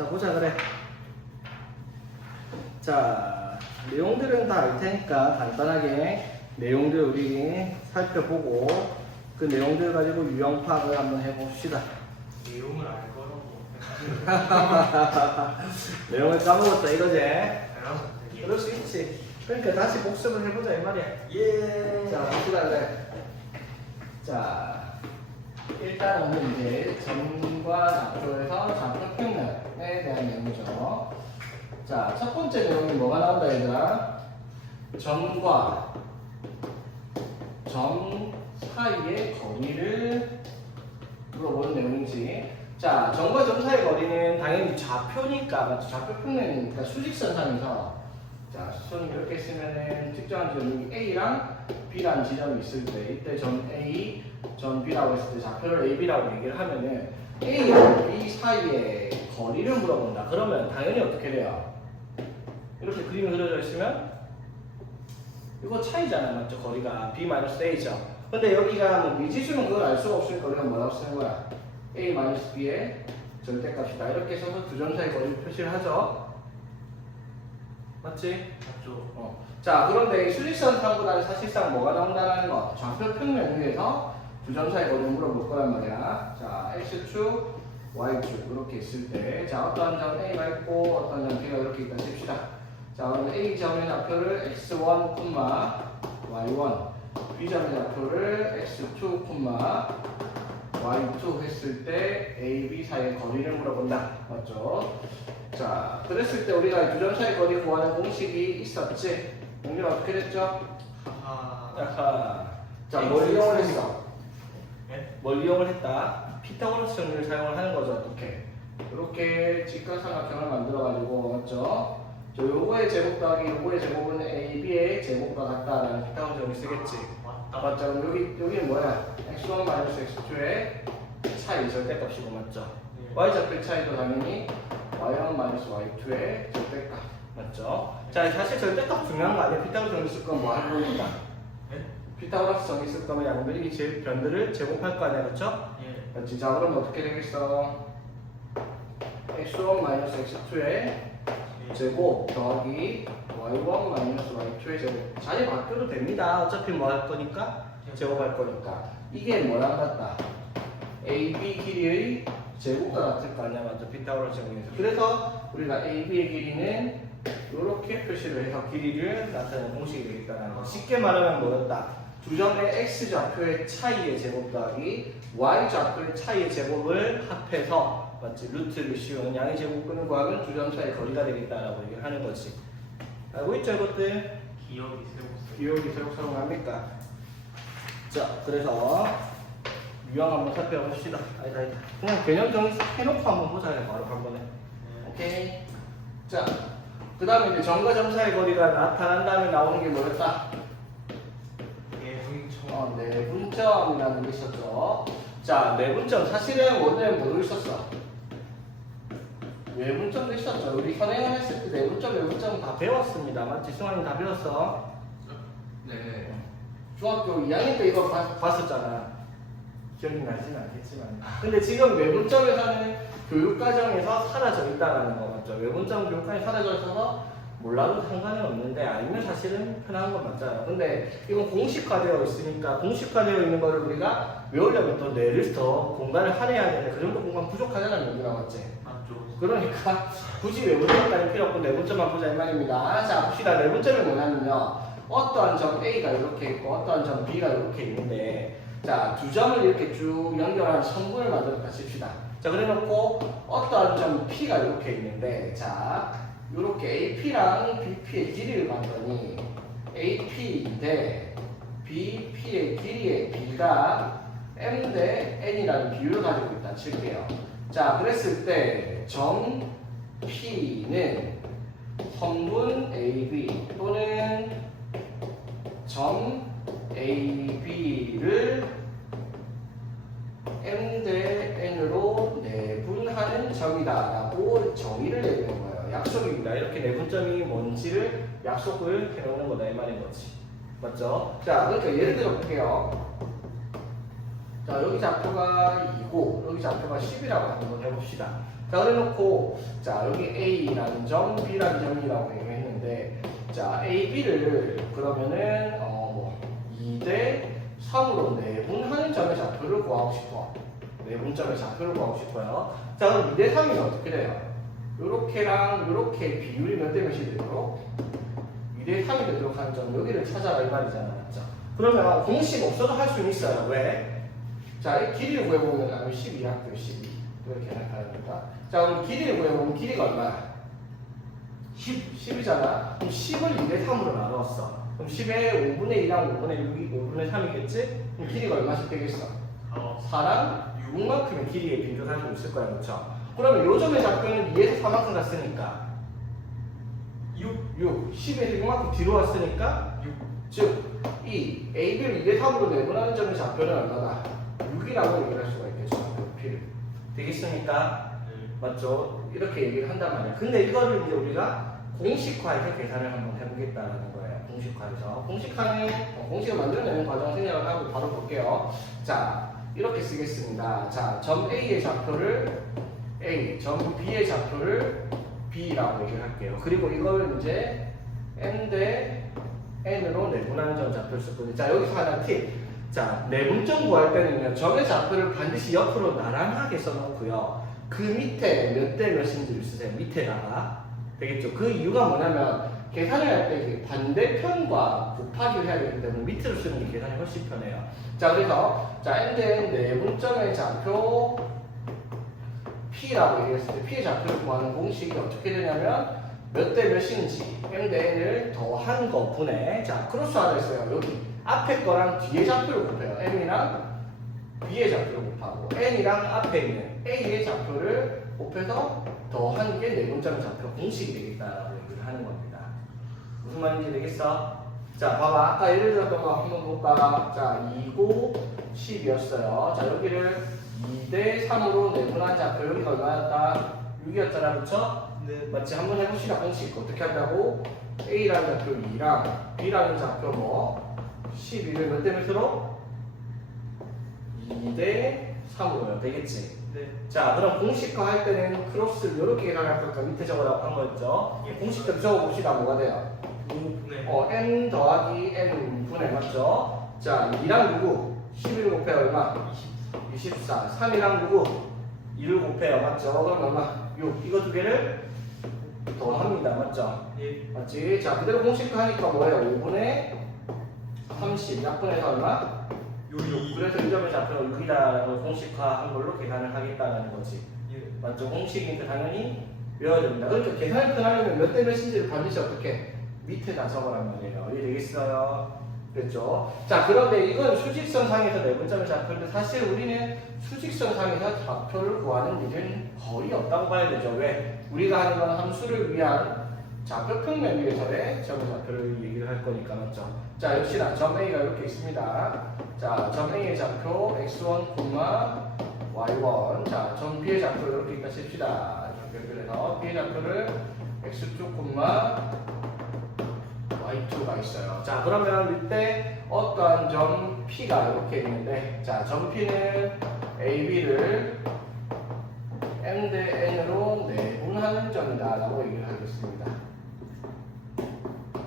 자, 보자 그래. 자, 내용들은 다 알 테니까 간단하게 내용들 우리 살펴보고 그 내용들 가지고 유형 파악을 한번 해봅시다. 내용을 알 거라고. 내용을 까먹었다 이거지? 알아서 되게. 그럴 수 있지. 그러니까 다시 복습을 해보자 이 말이야. 예. 자, 봅시다 그래. 자, 일단은 이제 점과 좌표에서 좌표 평면에 대한 내용이죠. 자, 첫 번째 내용이 뭐가 나온다 얘들아? 점과 점 사이의 거리를 물어보는 내용이지. 자, 점과 점 사이의 거리는 당연히 좌표니까, 맞죠? 좌표 평면이니까 수직선상에서 자, 수선을 이렇게 쓰면은 특정한 점이 A랑 B라는 지점이 있을 때 이때 점 A, 점 B라고 했을 때 좌표를 A, B라고 얘기를 하면은 A랑 B 사이의 거리를 물어본다. 그러면 당연히 어떻게 돼요? 이렇게 그림이 그려져 있으면 이거 차이잖아, 맞죠? 거리가 B-A죠. 근데 여기가 뭐 미지수는 그걸 알 수가 없으니까 우리가 뭐라고 쓰는 거야? A-B의 절대값이다. 이렇게 써서 두 점 사이 거리를 표시를 하죠. 맞지? 맞죠. 자, 그런데 이 수직선상보다는 사실상 뭐가 나온다는 거? 좌표 평면 위에서 두 점 사이 거리를 물어볼 거란 말이야. 자, X축, Y축 이렇게 있을 때, 자, 어떠한 점 A가 있고 어떠한 점 B가 이렇게 있다 칩시다. 자, 그러면 A점의 좌표를 X1, Y1, B점의 좌표를 X2, Y2 했을 때 A, B 사이의 거리를 물어본다. 맞죠? 자, 그랬을 때 우리가 두 점 사이 거리 구하는 공식이 있었지? 공식 어떻게 됐죠? 하하. 아하. 자, 뭘 이용을 했어? 네? 뭘 이용을 했다? 피타고라스 정리를 사용을 하는 거죠. 어떻게? 이렇게 직각삼각형을 만들어가지고, 맞죠? 저 요거의 제곱 더하기 요거의 제곱은 A, B의 제곱과 같다라는 피타고라스 정리 쓰겠지? 맞다. 맞죠? 그럼 여기는 뭐야? X1 X2의 차이, 절대값이고, 맞죠? 네. Y좌표의 차이도 당연히 Y1 Y2의 절대값. 맞죠? 자, 사실 절대값 중요한 거 아니에요? 피타고라스 정리 쓸 건 뭐 할 겁니까? 네? 피타고라스 정리 쓸 거면 양변이 이 변들을 제곱할 거 아니야, 그렇죠? 예. 맞지? 자, 그럼 어떻게 되겠어? X1 X2의 제곱 더하기 Y1 Y2의 제곱. 자리 바뀌어도 됩니다. 어차피 뭐 할 거니까? 제곱할 거니까. 이게 뭐랑 같다? AB 길이의 제곱과 같을 거 아니야, 맞죠? 피타고라스 정리에서. 그래서 우리가 AB의 길이는 이렇게 표시를 해서 길이를 나타내는 공식이 되겠다는 거. 쉽게 말하면 뭐였다? 두 점의 x 좌표의 차이의 제곱 더하기 y 좌표의 차이의 제곱을 합해서 맞지? 루트를 씌우는 양의 제곱근을 구하면 두 점 사이의 거리가 되겠다라고 얘기를 하는 거지. 알고 있죠, 이것들? 기억이 세웠어요. 기억이 새로 사용합니까? 자, 그래서 유형 한번 살펴봅시다. 아니다. 그냥 개념 정의 싹 해놓고 한번 보자, 바로 한 번에. 네. 오케이. 자, 그 다음에 이제 점과 점 사이의 거리가 나타난 다음에 나오는 게 뭐였다? 예분청. 내분점이라는 게 있었죠. 자, 내분점. 사실은 원래 뭐로 있었어? 외분점도 있었죠. 우리 현행을 했을 때 내분점, 외분점 다 배웠습니다. 맞지? 승환이 다 배웠어. 네. 중학교 2학년 때 이거 봤었잖아. 기억이 나지는 않겠지만. 근데 지금 외분점에서는 교육과정에서 사라져 있다는 거 맞죠? 외분점 교육과정이 사라져 있어서 몰라도 상관은 없는데 아니면 사실은 편한 건 맞아요. 근데 이건 공식화되어 있으니까 공식화되어 있는 거를 우리가 외우려면 또 뇌를 더 공간을 할애해야 되는데 그 정도 공간 부족하잖아, 여기가 맞지? 맞죠. 그러니까 굳이 외분점까지 필요 없고 내분점만 보자 이 말입니다. 자, 봅시다. 내분점이 뭐냐면요. 어떠한 점 A가 이렇게 있고 어떠한 점 B가 이렇게 있는데 자, 두 점을 이렇게 쭉 연결한 선분을 만들었다 칩시다. 자, 그래놓고 어떠한 점 P가 이렇게 있는데 자, 이렇게 AP랑 BP의 길이를 봤더니 AP인데 BP의 길이의 B가 M 대 N이라는 비율을 가지고 있다 칠게요. 자, 그랬을 때 점 P는 선분 AB 또는 점 AB를 M 대 N으로 내분하는 점이다 라고 정의를 내리는 거예요. 약속입니다. 이렇게 내분점이 뭔지를 약속을 해놓는 거다 이 말인 거지. 맞죠? 자, 그러니까 예를 들어 볼게요. 자, 여기 좌표가 2고 여기 좌표가 10이라고 한번 해봅시다. 자, 그래놓고 자, 여기 A라는 점, B라는 점이라고 얘기했는데 자, A, B를 그러면은 2대 3으로 내분하는 점의 좌표를 구하고 싶어. 내분점의 좌표를 구하고 싶어요. 자, 그럼 2대 3이면 어떻게 돼요? 요렇게랑 요렇게 비율이 몇 대 몇이 되도록 2대 3이 되도록 하는 점 여기를 찾아라 이 말이잖아. 맞죠? 그러면 공식 없어도 할 수는 있어요. 왜? 자, 이 길이를 구해보면 12 할게요. 12 이렇게 생각하니까. 자, 그럼 길이를 구해보면 길이가 얼마야? 10이잖아. 그럼 10을 2대 3으로 나눴어. 그럼 10의 5분의 2랑 5분의 6이 5분의 3이겠지? 그럼 길이가 얼마씩 되겠어? 4랑 6만큼의 길이의 비율을 가지고 있을 거야. 그렇죠? 그러면 요 점의 좌표는 2에서 4만큼 갔으니까 6, 10에서 6만큼 뒤로 왔으니까 6, 즉 이 AB를 2대 3으로 내분하는 점의 좌표는 얼마다? 6이라고 얘기를 할 수가 있겠죠. B를. 되겠습니까? 맞죠? 이렇게 얘기를 한단 말이야. 근데 이거를 이제 우리가 공식화해서 계산을 한번 해보겠다는 거예요. 공식화해서. 공식을 만들어내는 과정 생략을 하고 바로 볼게요. 자, 이렇게 쓰겠습니다. 자, 점 A의 좌표를 A, 점 B의 좌표를 B라고 얘기를 할게요. 그리고 이걸 이제 N 대 N으로 내분하는 점 좌표를 썼거든요. 자, 여기서 하나 팁. 자, 내분점 구할 때는요, 점의 좌표를 반드시 옆으로 나란하게 써놓고요. 그 밑에 몇 대 몇인지를 쓰세요. 밑에다가. 되겠죠? 그 이유가 뭐냐면, 계산을 할 때 반대편과 곱하기를 해야 되기 때문에 밑으로 쓰는 게 계산이 훨씬 편해요. 자, 그래서, 자, N 대 N 내분점의 좌표 P라고 얘기했을 때 P의 좌표를 구하는 공식이 어떻게 되냐면 몇 대 몇인지 M 대 N을 더한 거 분해. 자, 크로스하라 했어요. 여기 앞에 거랑 뒤에 좌표를 곱해요. M이랑 B의 좌표를 곱하고 N이랑 앞에 있는 A의 좌표를 곱해서 더한 게 내분점 좌표 공식이 되겠다라고 얘기를 하는 겁니다. 무슨 말인지 되겠어? 자, 봐봐. 아까 예를 들었던 거 한번 볼까? 자, 2고 10이었어요. 자, 여기를 2대 3으로 내분한 좌표 여기가 얼마였다? 6이었잖아, 그쵸? 네. 맞지? 한번 해봅시다. 공식 어떻게 한다고? A라는 좌표 2랑 B라는 좌표 뭐 12를 몇 대 몇으로? 2대 3으로요. 되겠지? 네. 자, 그럼 공식화 할 때는 크로스를 이렇게 계산할 거니까 밑에 적으라고 한 거였죠? 공식대로 적어봅시다. 뭐가 돼요? 5분의 n 더하기 n 분의 맞죠? 자, 2랑 누구? 11 곱해 얼마? 24. 3이랑 누구? 2를 곱해요. 맞죠? 그럼 얼마? 6. 이거 두 개를 더합니다. 맞죠? 예. 맞지? 자, 그대로 공식화하니까 뭐예요? 5분의 30. 약분해서 얼마? 6. 그래서 이 점의 좌표가 6이다라고 공식화한 걸로 계산을 하겠다는 거지. 예. 맞죠? 공식이니까 당연히 외워야 됩니다. 그러니까 계산을 하려면 몇 대 몇인지를 반드시 어떻게? 밑에다 적으란 말이에요. 이해되겠어요? 그렇죠? 자, 그런데 이건 수직선상에서 내분점의 좌표인데 사실 우리는 수직선상에서 좌표를 구하는 일은 거의 없다고 봐야 되죠. 왜? 우리가 하는 건 함수를 위한 좌표평면 위에서의 점의 좌표를 얘기를 할 거니까 맞죠? 자, 역시나 점 A가 이렇게 있습니다. 자, 점 A의 좌표 x1, y1. 자, 점 B의 좌표를 이렇게 있다 칩시다. 이렇게 연결해서 B의 좌표를 x2, y2가 있어요. 자, 그러면 이때 어떠한 점 P가 이렇게 있는데, 자, 점 P는 AB를 M 대 N으로 내분하는 점이다라고 얘기를 하겠습니다.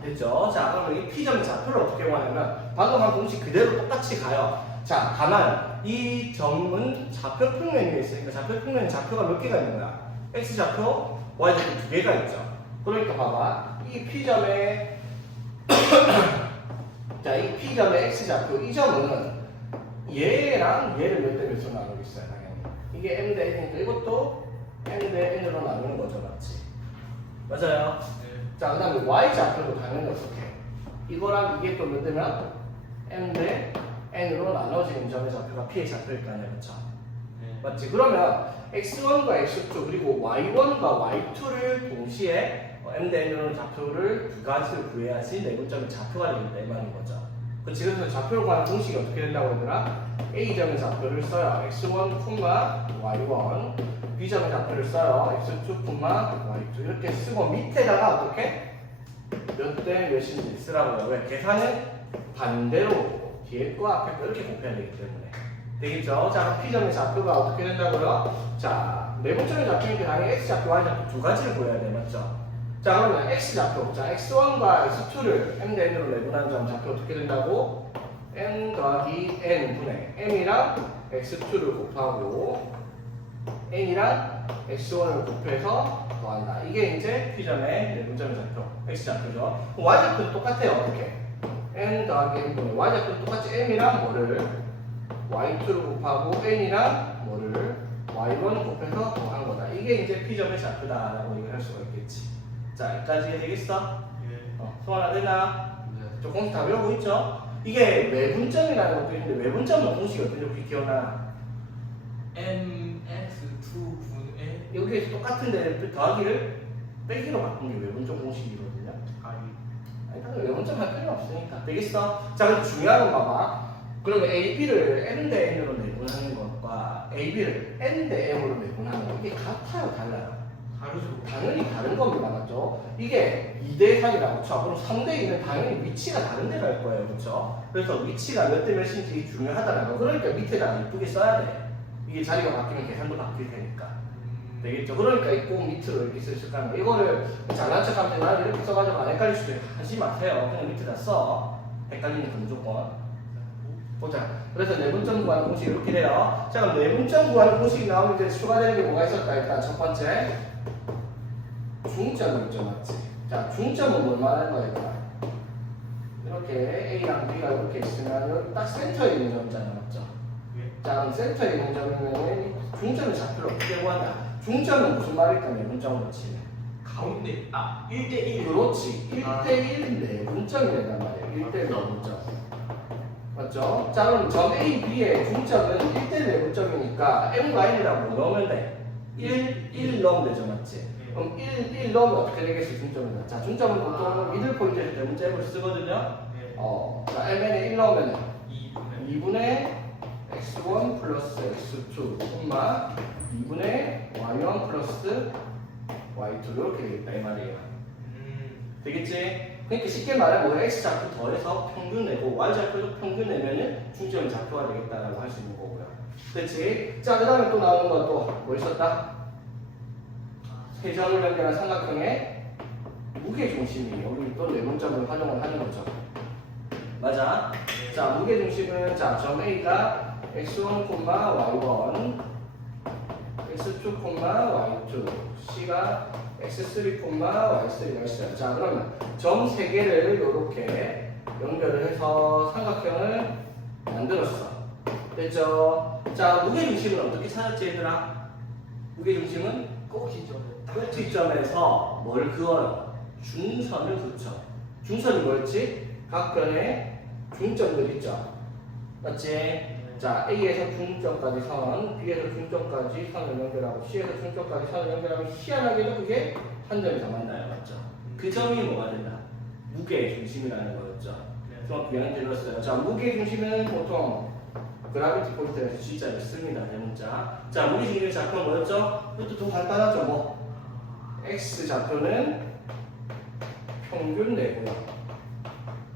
됐죠? 자, 그러면 이 P점의 좌표를 어떻게 구하냐면 방금 한 공식 그대로 똑같이 가요. 자, 다만 이 점은 좌표 평면 위에 있으니까 좌표 평면에 좌표가 몇 개가 있는 거야? X 좌표, Y 좌표 두 개가 있죠. 그러니까 봐봐. 이 P점의 자, 이 P점의 X좌표, 이 점은 얘랑 얘를 몇 대 몇으로 나누겠어요, 당연히. 이게 M 대 N이니까 이것도 M 대 N으로 나누는 거죠, 맞지? 맞아요? 네. 자, 그 다음에 Y좌표도 당연히 어떻게? 이거랑 이게 또 몇 대면? M 대 N으로 나눠지는 점의 좌표가 P의 좌표일 거 아니야, 그쵸? 네. 맞지? 그러면 X1과 X2 그리고 Y1과 Y2를 동시에 M 대 N으로는 좌표를 두 가지를 구해야지 내분점의 좌표가 되겠다 이 말인 거죠. 그치? 그래서 좌표를 구하는 공식이 어떻게 된다고 했더라? A점의 좌표를 써요. X1, Y1. B점의 좌표를 써요. X2, Y2. 이렇게 쓰고 밑에다가 어떻게? 몇 대 몇인지 쓰라고요. 왜? 계산은 반대로 뒤에 거 앞에 거 이렇게 곱해야 되기 때문에. 되겠죠? 자, P점의 좌표가 어떻게 된다고요? 자, 내분점의 좌표니까 당연히 X좌표, Y좌표 두 가지를 보여야 돼, 맞죠? 자, 그러면 X좌표, 자, X1과 X2를 M 대 N으로 내분하는 점 좌표 어떻게 된다고? N 더하기 N 분의 M이랑 X2를 곱하고 N이랑 X1을 곱해서 더한다. 이게 이제 P점의 내분점의 좌표, X좌표죠. Y좌표도 똑같아요, 어떻게? N 더하기 N 분의 Y좌표도 똑같이 M이랑 뭐를? Y2를 곱하고 N이랑 뭐를? Y1 곱해서 더한 거다. 이게 이제 P점의 좌표다라고 얘기할 수가 있겠지. 자, 여기까지 되겠어? 소환 안 되나? 저 공식 다 외우고 있죠? 이게 외분점이라는 것도 있는데 외분점은 공식이 어떤지 혹시 기억나? mx2분의 여기에서 똑같은데 더하기를 빼기로 바꾼 게 외분점 공식이거든요. 아니, 당연히 외분점 할 필요 없으니까. 되겠어? 자, 근데 중요한 건 봐봐. 그러면 AB를 M 대 N으로 내분하는 것과 AB를 N 대 M으로 내분하는 거 이게 같아요, 달라요? 다르죠. 당연히 다른 겁니다, 맞죠? 이게 2대 3이라고 쳐. 그럼 3대 2는 당연히 위치가 다른 데 갈 거예요, 그렇죠? 그래서 위치가 몇 대 몇인지 중요하다는 거. 그러니까 밑에다 이쁘게 써야 돼. 이게 자리가 바뀌면 계산도 바뀔 테니까. 되겠죠? 그러니까 이 꼭 밑으로 이렇게 쓰실 거예요. 이거를 잘난 척하면 나는 이렇게 써가지고 안 헷갈릴 수도 있고 하지 마세요. 그냥 밑에다 써. 헷갈리니까 무조건. 보자. 그래서 내분점 구하는 공식이 이렇게 돼요. 자, 그럼 내분점 구하는 공식이 나오면 이제 추가되는 게 뭐가 있을까? 일단 첫 번째. 중점이 있죠, 맞지? 자, 중점은 뭘 말하는 거야, 얘들아? 이렇게 A랑 B가 이렇게 있으면 여기 딱 센터에 있는 점이잖아, 맞죠? 자, 그럼 센터에 있는 점이면 중점의 좌표를 어떻게 구한다? 중점은 무슨 말일까? 내분점으로 치면 가운데 1대1 그렇지. 1대1 내분점이란 말이에요. 1대1 내분점. 맞죠? 자, 그럼 점 A, B의 중점은 1대1 내분점이니까 M과 N이라고 뭐 넣으면 돼? 1 넣으면 되죠, 맞지? 그럼 1 넣으면 어떻게 되겠어, 중점은? 자, 중점은 보통 미들 포인트에서 대문자 F를 쓰거든요? 자, MN에 1 넣으면 2분의 X1 플러스 X2, 2분의 Y1 플러스 Y2 이렇게 되겠다, 이 말이에요. 되겠지? 그러니까 쉽게 말하면 뭐야? X좌표 더해서 평균 내고 Y좌표도 평균 내면은 중점의 좌표가 되겠다라고 할 수 있는 거고요. 그렇지? 자, 그 다음에 또 나오는 건 또 뭐 있었다? 세 점을 연결한 삼각형의 무게중심이 여기 또 내분점을 활용을 하는 거죠. 맞아? 자, 무게중심은 자, 점 A가 x1, y1, x2, y2, C가 x3, y3, y3. 자, 그러면 점 3개를 이렇게 연결을 해서 삼각형을 만들었어. 됐죠? 자, 무게중심은 어떻게 찾았지, 얘들아? 무게중심은 꼭지점에서 뭘 그어요? 중선을 그쳐. 중선이 뭐였지? 각변의 중점들 있죠. 맞지? 자, A에서 중점까지 선, B에서 중점까지 선을 연결하고 C에서 중점까지 선을 연결하면 희한하게도 그게 한 점에서 만나요. 맞죠? 그 점이 뭐가 된다? 무게중심이라는 거였죠. 중학교 2학년 들었어요. 자, 무게중심은 보통 그라비티 포인트에서 G자를 씁니다. 대문자. 자, 무게중심의 좌표는 뭐였죠? 이것도 좀 간단하죠. 뭐 X좌표는 평균 내고요.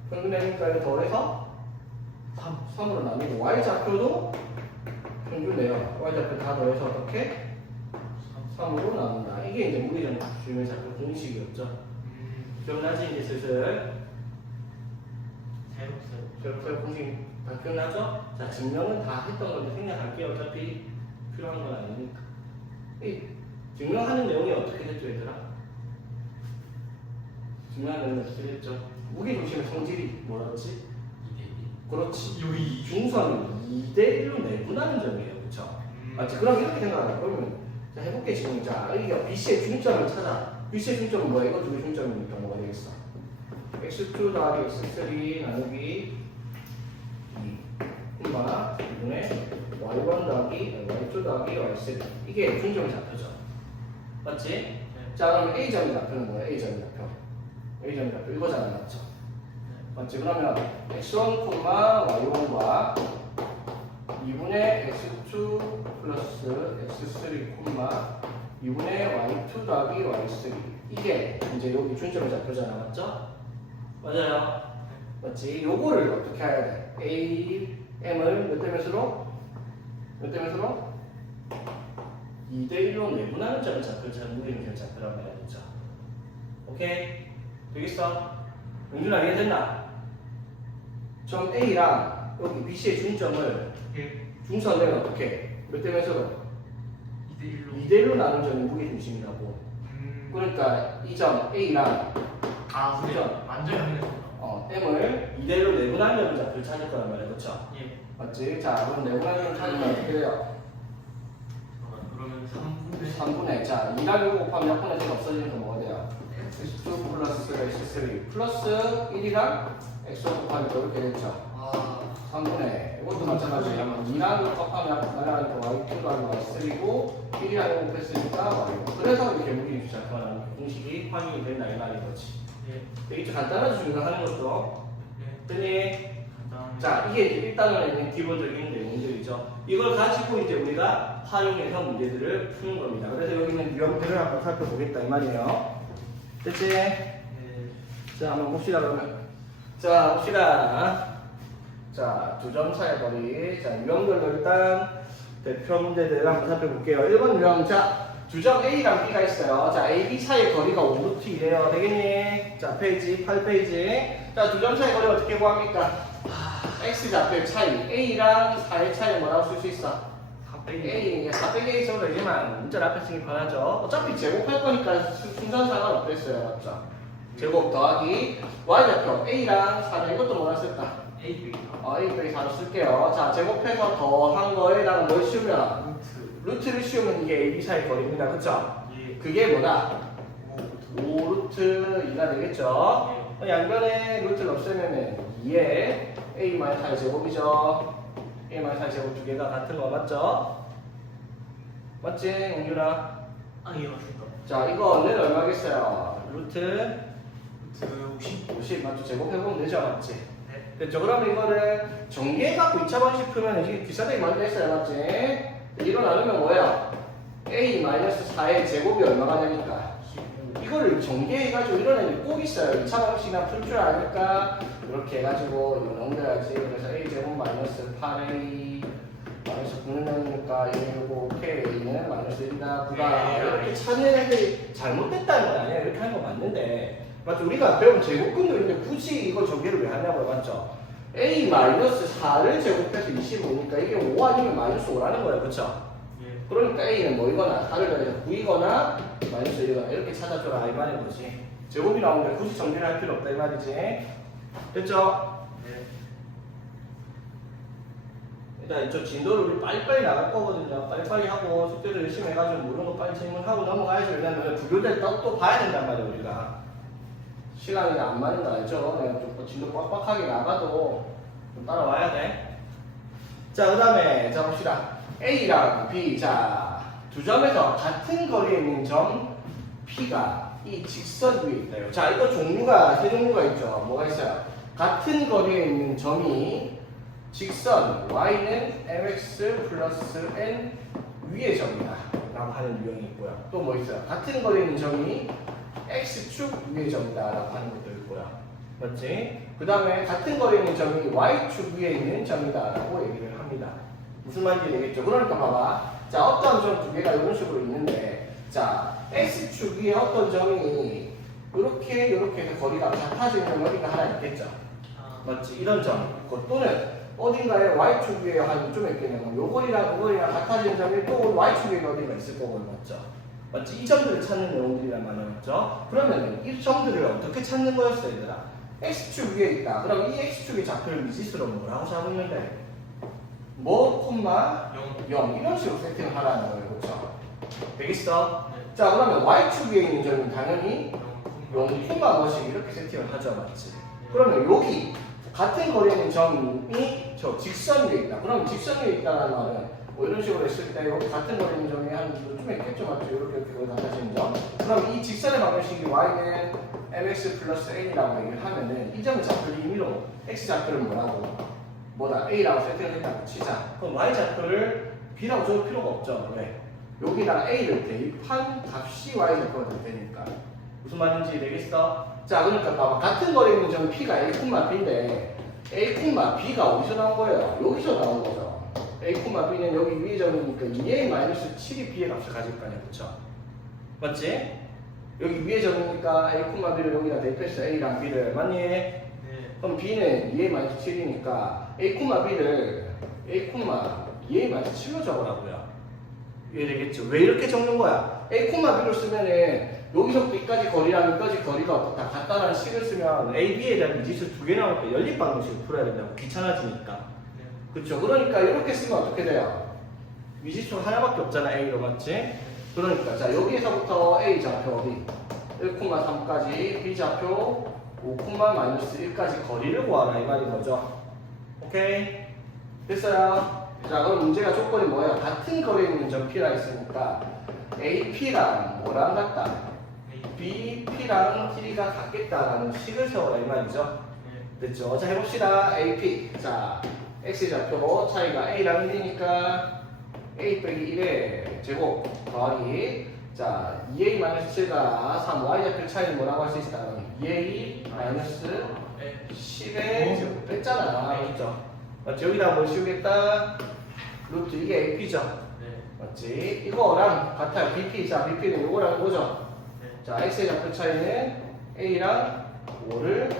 평균 내니까 더해서 3으로 나뉘고 Y좌표도 평균 내요. Y좌표 다 더해서 어떻게? 3으로 나눈다. 이게 이제 무게중심의 좌표 공식이었죠. 기억나지? 이제 슬슬 새로 공식 다 기억나죠? 자, 증명은 다 했던 건데 생략할게요. 어차피 필요한 건 아니니까. 이 증명하는 내용이 어떻게 됐죠, 얘들아? 증명하는 내용이 어떻게 됐죠? 무게중심의 성질이 뭐였지? 2대1 그렇지. 요이 중선을 2대1로 내분하는 점이에요. 그쵸? 맞지? 그럼 이렇게 생각하자. 그러면 자, 해볼게 지금. 자, 여기가 BC의 중점을 찾아. BC의 중점은 뭐야? 이거 두 개 중점이니까 뭐가 되겠어? x2 더하기 x3 나누기 2 2분의 y1 더하기 y2 더하기 y3 이게 중점의 좌표죠. 맞지? 자, 그럼 A점의 좌표는 뭐야? A점의 좌표. A점의 좌표 이거잖아, 맞죠? 맞지? 그러면 x1, y1과 2분의 x2 플러스 x3, 2분의 y2 더하기 y3 이게 이제 여기 중점의 좌표잖아, 맞죠? 맞아요. 맞지? 요거를 어떻게 해야 돼? A, M을 몇 대 몇으로? 몇 대 몇으로? 2대1로 내분하는 점을 잡고 우리는 그냥 잡으란 말이야. 그쵸? 오케이? 되겠어? 용준아 이해됐나? 점 A랑 여기 BC의 중점을 예. 중선을 어떻게? 몇 대 몇으로? 2대1로. 2대1로 나눈 점이 무게중심이라고. 그러니까 이 점 A랑 아, 그래. 그죠? 완전히 확인했습니다. M을 2대1로 내분하는 점을 잡고 찾을 거란 말이야. 그쵸? 예. 맞지? 자, 그럼 내분하는 점 찾으면 어떻게 돼요? 그러면 3분의 3분의 자 2랑 1 곱하면 약분의 제가 없어지니까 뭐가 돼요? x2 플러스 x3 플러스 1이랑 x 곱하니까 이렇게 됐죠. 아, 3분의 이것도 마찬가지예요. 2랑 1 곱하면 약분하니까 y2가 y3고 1이랑 1 곱했으니까 y. 그래서 이렇게 무게중심 잡혀가는 공식이 확인이 된다 이 말인 거지. 예. 되게 간단하죠 중요하는 것도. 예. 됐니? 간단. 자 이게 이제 1단원에 있는 기본적인 내용들이죠. 이걸 가지고 이제 우리가 활용해서 문제들을 푸는 겁니다. 그래서 여기 있는 유형들을 한번 살펴보겠다 이 말이에요. 됐지? 예. 자 한번 봅시다 그러면. 자 봅시다. 자 두 점 사이 거리. 자 유형별로 일단 대표 문제들을 한번 살펴볼게요. 1번 유형. 자 두 점 A랑 B가 있어요. 자 A, B 사이의 거리가 5루트이래요. 되겠니? 자 페이지 8페이지. 자 두 점 사이 거리 어떻게 구합니까? X 좌표의 차이, A랑 4의 차이 뭐라고 쓸 수 있어? 4빼기. A, 4 빼기 A 써도 되지만 문자를 앞에 쓰기 편하죠. 어차피 제곱할 거니까 순서는 상관없겠어요. 맞죠? 제곱 더하기 Y좌표 A랑 4는 이것도 뭐라 쓸까? A 빼기. A 빼기 4로 쓸게요. 자, 제곱해서 더한 거에다가 뭘 씌우면? 루트. 루트를 씌우면 이게 A, B 사이 거리입니다. 그쵸? 예. 그게 뭐다? 5루트. 5루트 2가 되겠죠? 예. 양변에 루트를 없애면 2에 A-4의 제곱이죠. A-4의 제곱 두 개가 같은 거 맞죠? 맞지, 용준아? 아, 예, 맞습니다. 자, 이거는 얼마겠어요? 루트 루트 50. 50 맞죠? 제곱해보면 되죠, 맞지? 네. 됐죠? 그러면 이거를 전개해갖고 2차 방식 풀면 이게 기사되게 많이 됐어요, 맞지? 이거 나누면 뭐예요? A-4의 제곱이 얼마가 되니까? 15. 이거를 전개해가지고 이런 애들이 꼭 있어요. 2차 방식이나 풀 줄 아니까 이렇게 해가지고 이거 넘겨야지. 그래서 A 제곱 마이너스 8A 마이너스 9는니까 1이고 K는 마이너스 1이다 9다 이렇게 찾는 애들이 잘못됐다는 건 아니에요. 이렇게 하는 거 맞는데 맞죠? 우리가 배운 제곱근도 있는데 굳이 이거 전개를 왜 하냐고요. 맞죠? A 마이너스 4를 제곱해서 25니까 이게 5 아니면 마이너스 5라는 거예요. 그쵸? 예. 그러니까 A는 뭐이거나 4를 더해서 9이거나 마이너스 1이거나 이렇게 찾아줘라 이 말인 거지. 제곱이 나오는데 굳이 정리를 할 필요 없다 이 말이지. 됐죠? 네. 일단 저 진도를 우리 빨리빨리 나갈 거거든요. 빨리빨리 하고 숙제도 열심히 해가지고 모르는 거 빨리 질문하고 넘어가야죠. 왜냐면 부교될 또 봐야 된단 말이에요 우리가. 시간이 안 맞는 거 알죠? 내가 좀 진도 빡빡하게 나가도 좀 따라와야 돼. 자, 그 다음에 자 봅시다. A랑 B 자 두 점에서 같은 거리에 있는 점 P가 이 직선 위에 있다요. 자, 이거 종류가 세 종류가 있죠. 뭐가 있어요? 같은 거리에 있는 점이 직선 y는 mx 플러스 n 위의 점이다 라고 하는 유형이 있고요. 또 뭐 있어요? 같은 거리에 있는 점이 x축 위의 점이다 라고 하는 것도 있고요. 맞지? 그 다음에 같은 거리에 있는 점이 y축 위에 있는 점이다 라고 얘기를 합니다. 무슨 말인지 되겠죠? 그러니까 봐봐. 자, 어떤 점 두 개가 이런 식으로 있는데 자, x축 위에 어떤 점이 이렇게 해서 거리가 같아지는 여기가 하나 있겠죠? 맞지? 이런 점. 또는 어딘가에 y축 위에 한 좀 있겠네요. 요거리랑 요거리랑 같아지는 점이 또 y축 위에 어딘가 있을 거고 맞죠? 맞지? 이 점들을 찾는 내용들이란 말이야 맞죠? 그러면 이 점들을 어떻게 찾는 거였어 얘들아? x축 위에 있다. 그럼 이 x축의 좌표를 미지수로 뭐라고 잡으면 돼? 뭐, 콤마, 0 이런 식으로 세팅을 하라는 거예요. 그렇죠? 되겠어? 네. 자 그러면 y축 위에 있는 점은 당연히 0, 0, 콤마 뭐씩 이렇게 세팅을 하죠. 맞지? 그러면 여기 같은 거리에 있는 점이 저 직선 위에 있다. 그럼 직선 위에 있다는 말은 뭐 이런 식으로 했을 때 여기 같은 거리에 있는 점이 한 좀 있겠죠. 맞죠? 이렇게 거의 같아지는 점. 그럼 이 직선의 방정식이 y는 mx 플러스 n이라고 얘기를 하면은 이 점의 좌표를 임의로 x 좌표를 뭐라고? 뭐다? A라고 세팅했다고 치자. 그럼 Y 좌표를 B라고 적을 필요가 없죠. 왜? 여기다가 A를 대입한 값이 Y 좌표가 될 테니까. 무슨 말인지 되겠어? 자, 그러니까 봐봐. 같은 거리에 있는 점 P가 A, B인데 A, B가 어디서 나온 거예요? 여기서 나온 거죠. A, B는 여기 위에 점이니까 2A-7이 B의 값을 가질 거 아니야, 그쵸? 맞지? 여기 위에 점이니까 A, B를 여기다 대표했어. A랑 B를. 맞니? 네. 그럼 B는 2A-7이니까 A, B를 A, 2A-7로 적으라고요. 이해되겠죠? 왜 이렇게 적는 거야? A, B를 쓰면은 여기서 B까지 거리랑 여기까지 거리가 어떻다 같다라는 식을 쓰면 A, B에 대한 미지수 두 개 나올 때 연립 방정식을 풀어야 된다고. 귀찮아지니까. 네. 그쵸? 그러니까 이렇게 쓰면 어떻게 돼요? 미지수 하나밖에 없잖아, A로. 맞지? 그러니까 자 여기에서부터 A 좌표 어디? 1,3까지 B 좌표 5,-1까지 거리를 구하라 이 말인 거죠. 오케이? 됐어요? 자 그럼 문제가 조건이 뭐예요? 같은 거리에 있는 점 P라 있으니까 AP랑 뭐랑 같다? BP랑 길이가 같겠다라는 식을 세워라 이 말이죠. 네. 됐죠? 자 해봅시다. AP 자 X 좌표 차이가 A랑 1이니까 A 빼기 1의 제곱 더하기 자 2A-7과 3 Y좌표 차이는 뭐라고 할 수 있다? 2A-10의 제곱 뺐잖아. 맞죠? 맞지? 여기다 뭘 씌우겠다? 루트 이게 AP죠? 네. 맞지? 이거랑 같아요. BP 자 BP는 이거랑 이거죠? 네. 자 X의 좌표 차이는 A랑 5를 네.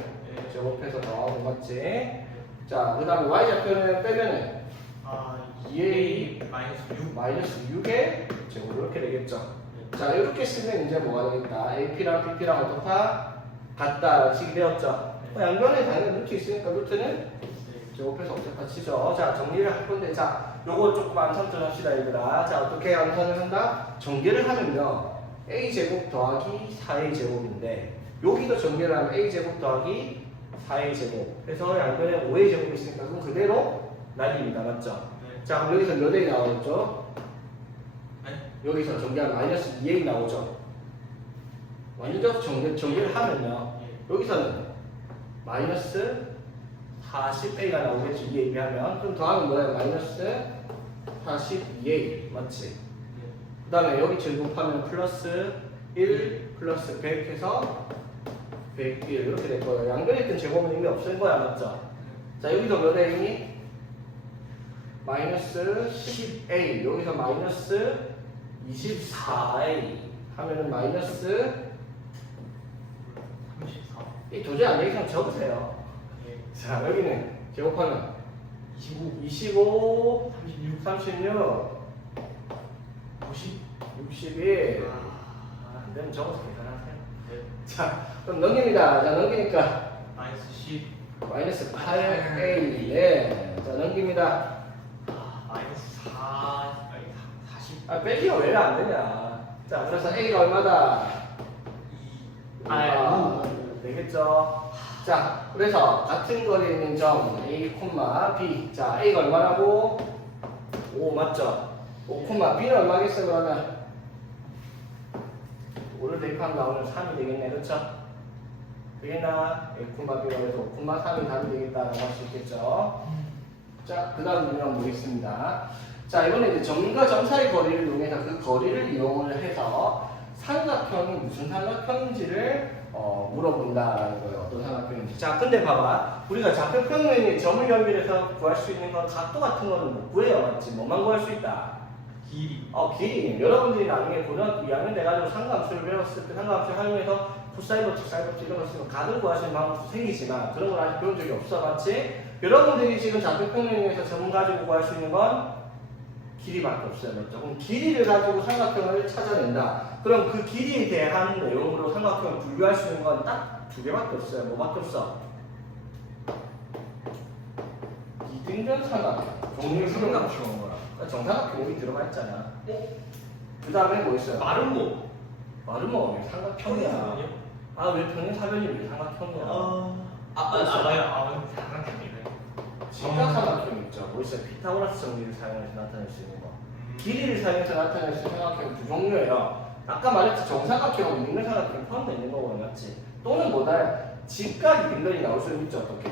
제곱해서 더하고 맞지? 자 그 다음에 Y좌표는 빼면은 아, 2A -6. -6의 제곱 이렇게 되겠죠. 자 이렇게 쓰면 이제 뭐가 되겠다. AP랑 BP랑 어떻다? 같다 식이 되었죠. 양변에 당연히 루트 있으니까 루트는 제곱해서 어떻다 치죠. 자 정리를 할 건데 자 요거 조금 암산점 합시다 얘들아. 자 어떻게 암산을 한다? 전개를 하면요 A제곱 더하기 4A제곱인데 여기도 전개를 하면 A제곱 더하기 4A제곱 해서 양변에 5A제곱이 있으니까 그건 그대로 날립니다. 맞죠? 네. 자 그럼 여기서 몇 A 나오죠? 네. 여기서 전개하면 마이너스 2A 나오죠. 완전 전개를 하면요 여기서는 마이너스 40A가 나오겠지. 2A 하면 그럼 더하면 뭐야? 마이너스 42A 맞지? 그 다음에 여기 제곱하면 플러스 1 플러스 100 해서 101 이렇게 될 거예요. 양변에 있던 제곱은 의미 없을 거야. 맞죠? 자 여기서 몇 A니? 마이너스 10A 여기서 마이너스 24A 하면은 마이너스 34. 이 도저히 안 되게 그냥 적으세요. 네. 자 여기는 제곱하면 25. 25 36. 36 50. 61 아. 안 되면 적어서 계산하세요. 네. 자 그럼 넘깁니다. 자 넘기니까 -10. 마이너스 8A 네. 자 넘깁니다. -4. 아니 40. 아 빼기가 왜 안 되냐. 자 그래서 A가 얼마다? 2. 되겠죠. 자 그래서 같은 거리에 있는 점 A, B 자 A가 얼마라고? 5 맞죠? 5, B는 얼마겠어 그러면? 5를 대입하면 나오면 3이 되겠네. 그렇죠? 되겠나? A, B라고 해서 5, 3이 답이 되겠다라고 할 수 있겠죠. 자 그 다음 문제가 보겠습니다. 자 이번에 이제 점과 점 사이 거리를 이용해서 그 거리를 이용을 해서 삼각형이 무슨 삼각형인지를 물어본다라는 거예요. 어떤 삼각형인지. 자 근데 봐봐 우리가 좌표평면에 점을 연결해서 구할 수 있는 건 각도 같은 거는 못 구해요. 맞지? 뭐만 구할 수 있다? 길이. 길이. 여러분들이 나중에 고등학교 2학년 돼가지고 삼각함수를 배웠을 때 삼각함수를 활용해서 코사인버트, 사인버트 이런 거 쓰면 각을 구하시는 방법도 생기지만 그런 걸 아직 배운 적이 없어. 맞지? 여러분들이 지금 좌표평면에서 점 가지고 구할 수 있는 건 길이밖에 없어요. 맞죠? 그럼 길이를 가지고 삼각형을 찾아낸다. 그럼 그 길이에 대한 내용으로 삼각형을 분류할 수 있는 건 딱 두 개밖에 없어요. 뭐밖에 없어? 이등변 삼각형. 종류 삼각형 거라. 정삼각형 여기 들어가 있잖아. 그 다음에 뭐 있어요? 마름모. 마름모 삼각형이야. 아 왜 평행사변이 왜 삼각형이야? 삼각형이네. 직각 삼각형 있죠. 뭐 있어요? 피타고라스 정리를 사용해서 나타낼 수 있는 거. 길이를 사용해서 나타낼 수 있는 삼각형 두 종류예요. 아까 말했듯이 정삼각형하고 육면삼각형 포함되어 있는 거고 맞지? 또는 뭐다 직각 이등변이 나올 수는 있죠. 어떻게?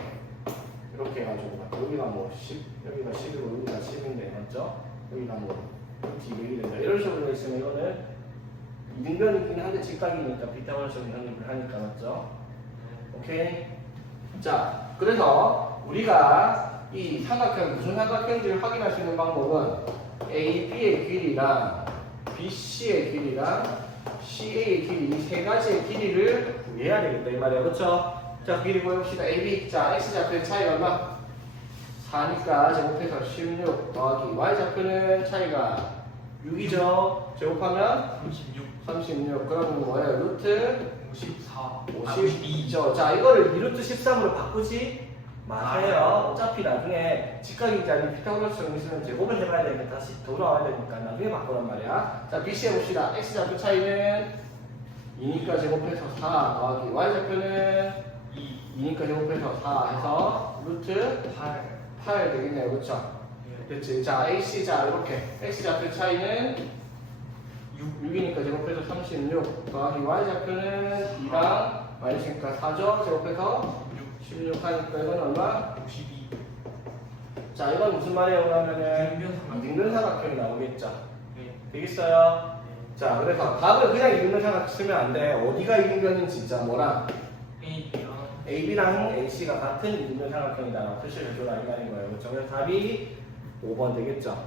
이렇게 해가지고 여기가 뭐 10, 여기가 10이고 여기가 10인데 맞죠? 여기가 뭐 200이 된다. 이런 식으로 있으면 이거는 이등변이긴 한데 직각이니까 피타고라스 정리를 하니까 맞죠? 오케이? 자, 그래서 우리가 이 삼각형 무슨 삼각형인지를 확인할 수 있는 방법은 AB의 길이랑 BC의 길이랑 CA의 길이 이 세 가지의 길이를 구해야 되겠다 이 말이야. 그렇죠? 자, 길이 구해봅시다. AB. 자, X좌표의 차이가 얼마? 4니까 제곱해서 16 더하기 Y좌표는 차이가 6이죠. 제곱하면 36. 그러면 뭐예요? 루트 54. 52죠. 자, 이거를 2루트 13으로 바꾸지 마세요. 어차피 나중에 직각인지 아니면 피타고라스 정리수는 제곱을 해봐야 되니까 다시 돌아와야 되니까 나중에 바꾸란 말이야. 자, BC 해봅시다. X좌표 차이는 2니까 제곱해서 4 더하기 Y좌표는 2니까 제곱해서 4 해서 루트 8 되겠네요. 그쵸? 됐지? 자, AC. 자, 이렇게 X좌표 차이는 6이니까 제곱해서 36 더하기 Y좌표는 2랑 마이너스니까 4죠? 제곱해서 16 하니까 이건 얼마? 52. 자, 이건 무슨 말이에요? 그러면은 이등변 삼각형이 나오겠죠? 되겠어요? 자, 그래서 답을 그냥 이등변 삼각형 쓰면 안 돼. 어디가 이등변인지 진짜 뭐랑 AB랑 AC가 같은 이등변 삼각형이다. 표시를 해줘라 이 말인 거예요. 그렇죠? 그래서 답이 5번 되겠죠?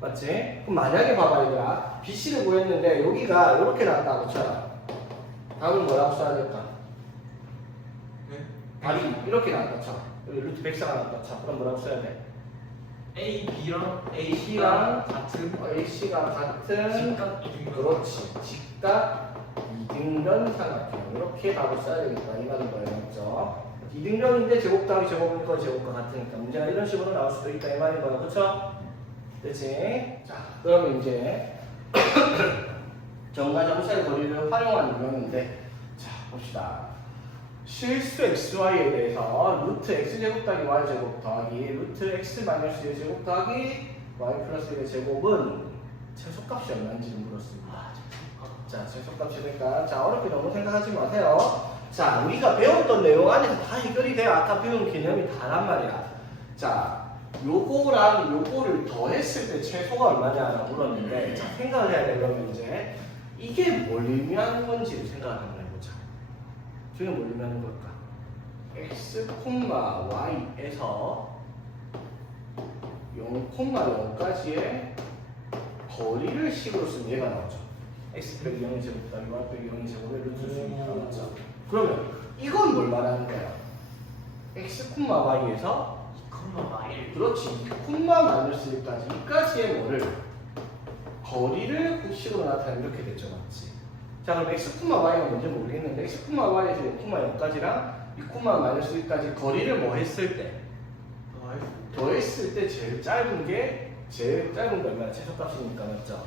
맞지? 그럼 만약에 봐봐 얘들아. BC를 구했는데 여기가 이렇게 나왔다. 그렇죠? 답은 뭐라고 써야 될까? 답이 이렇게 나왔다. 쳐. 여기 루트 104가 나왔다. 쳐. 그럼 뭐라고 써야 돼? A, B랑 C랑 같은 AC가 같은 직각 이등변. 그렇지. 직각 이등변 삼각형. 이렇게 답을 써야 되겠다. 이 말인 거예요. 맞죠? 이등변인데 제곱 더하기 제곱이니까 제곱과 같으니까 문제가 이런 식으로 나올 수도 있다. 이 말인 거예요. 그렇죠? 됐지? 자, 그러면 이제 정과 점사의 거리를 활용한 유형인데 자, 봅시다. 실수 xy에 대해서 루트 x제곱 더하기 y제곱 더하기 루트 x 마이너스 1제곱 더하기 y 플러스 1의 제곱은 최소값이 얼마인지를 물었습니다. 자, 최소값이 될까? 자, 어렵게 너무 생각하지 마세요. 자, 우리가 배웠던 내용 안에서 다 해결이 돼요. 아까 배운 개념이 다란 말이야. 자, 요거랑 요거를 더했을 때 최소가 얼마냐라고 물었는데 자, 생각을 해야 돼. 그러면 이제 이게 뭘 의미하는 건지를 생각을 한번 해보자. 저게 뭘 의미하는 걸까? x, y에서 0, 0까지의 거리를 식으로 쓰면 얘가 나오죠. x 빼기 0의 제곱 더하기 y 빼기 0의 제곱의 루트 수니까 나왔죠. 그러면 이건 뭘 말하는 거야? x, y에서 그렇지. 2, 마이너스 1까지 이까지의 뭐를 거리를 구식으로 나타내면 이렇게 됐죠. 맞지? 자, 그럼 x, y가 뭔지 모르겠는데 x, y에서 0, 0까지랑 2, 마이너스 1까지 거리를 뭐 했을 때? 더했을 때 제일 짧은 게 얼마나 최소값이니까 맞죠?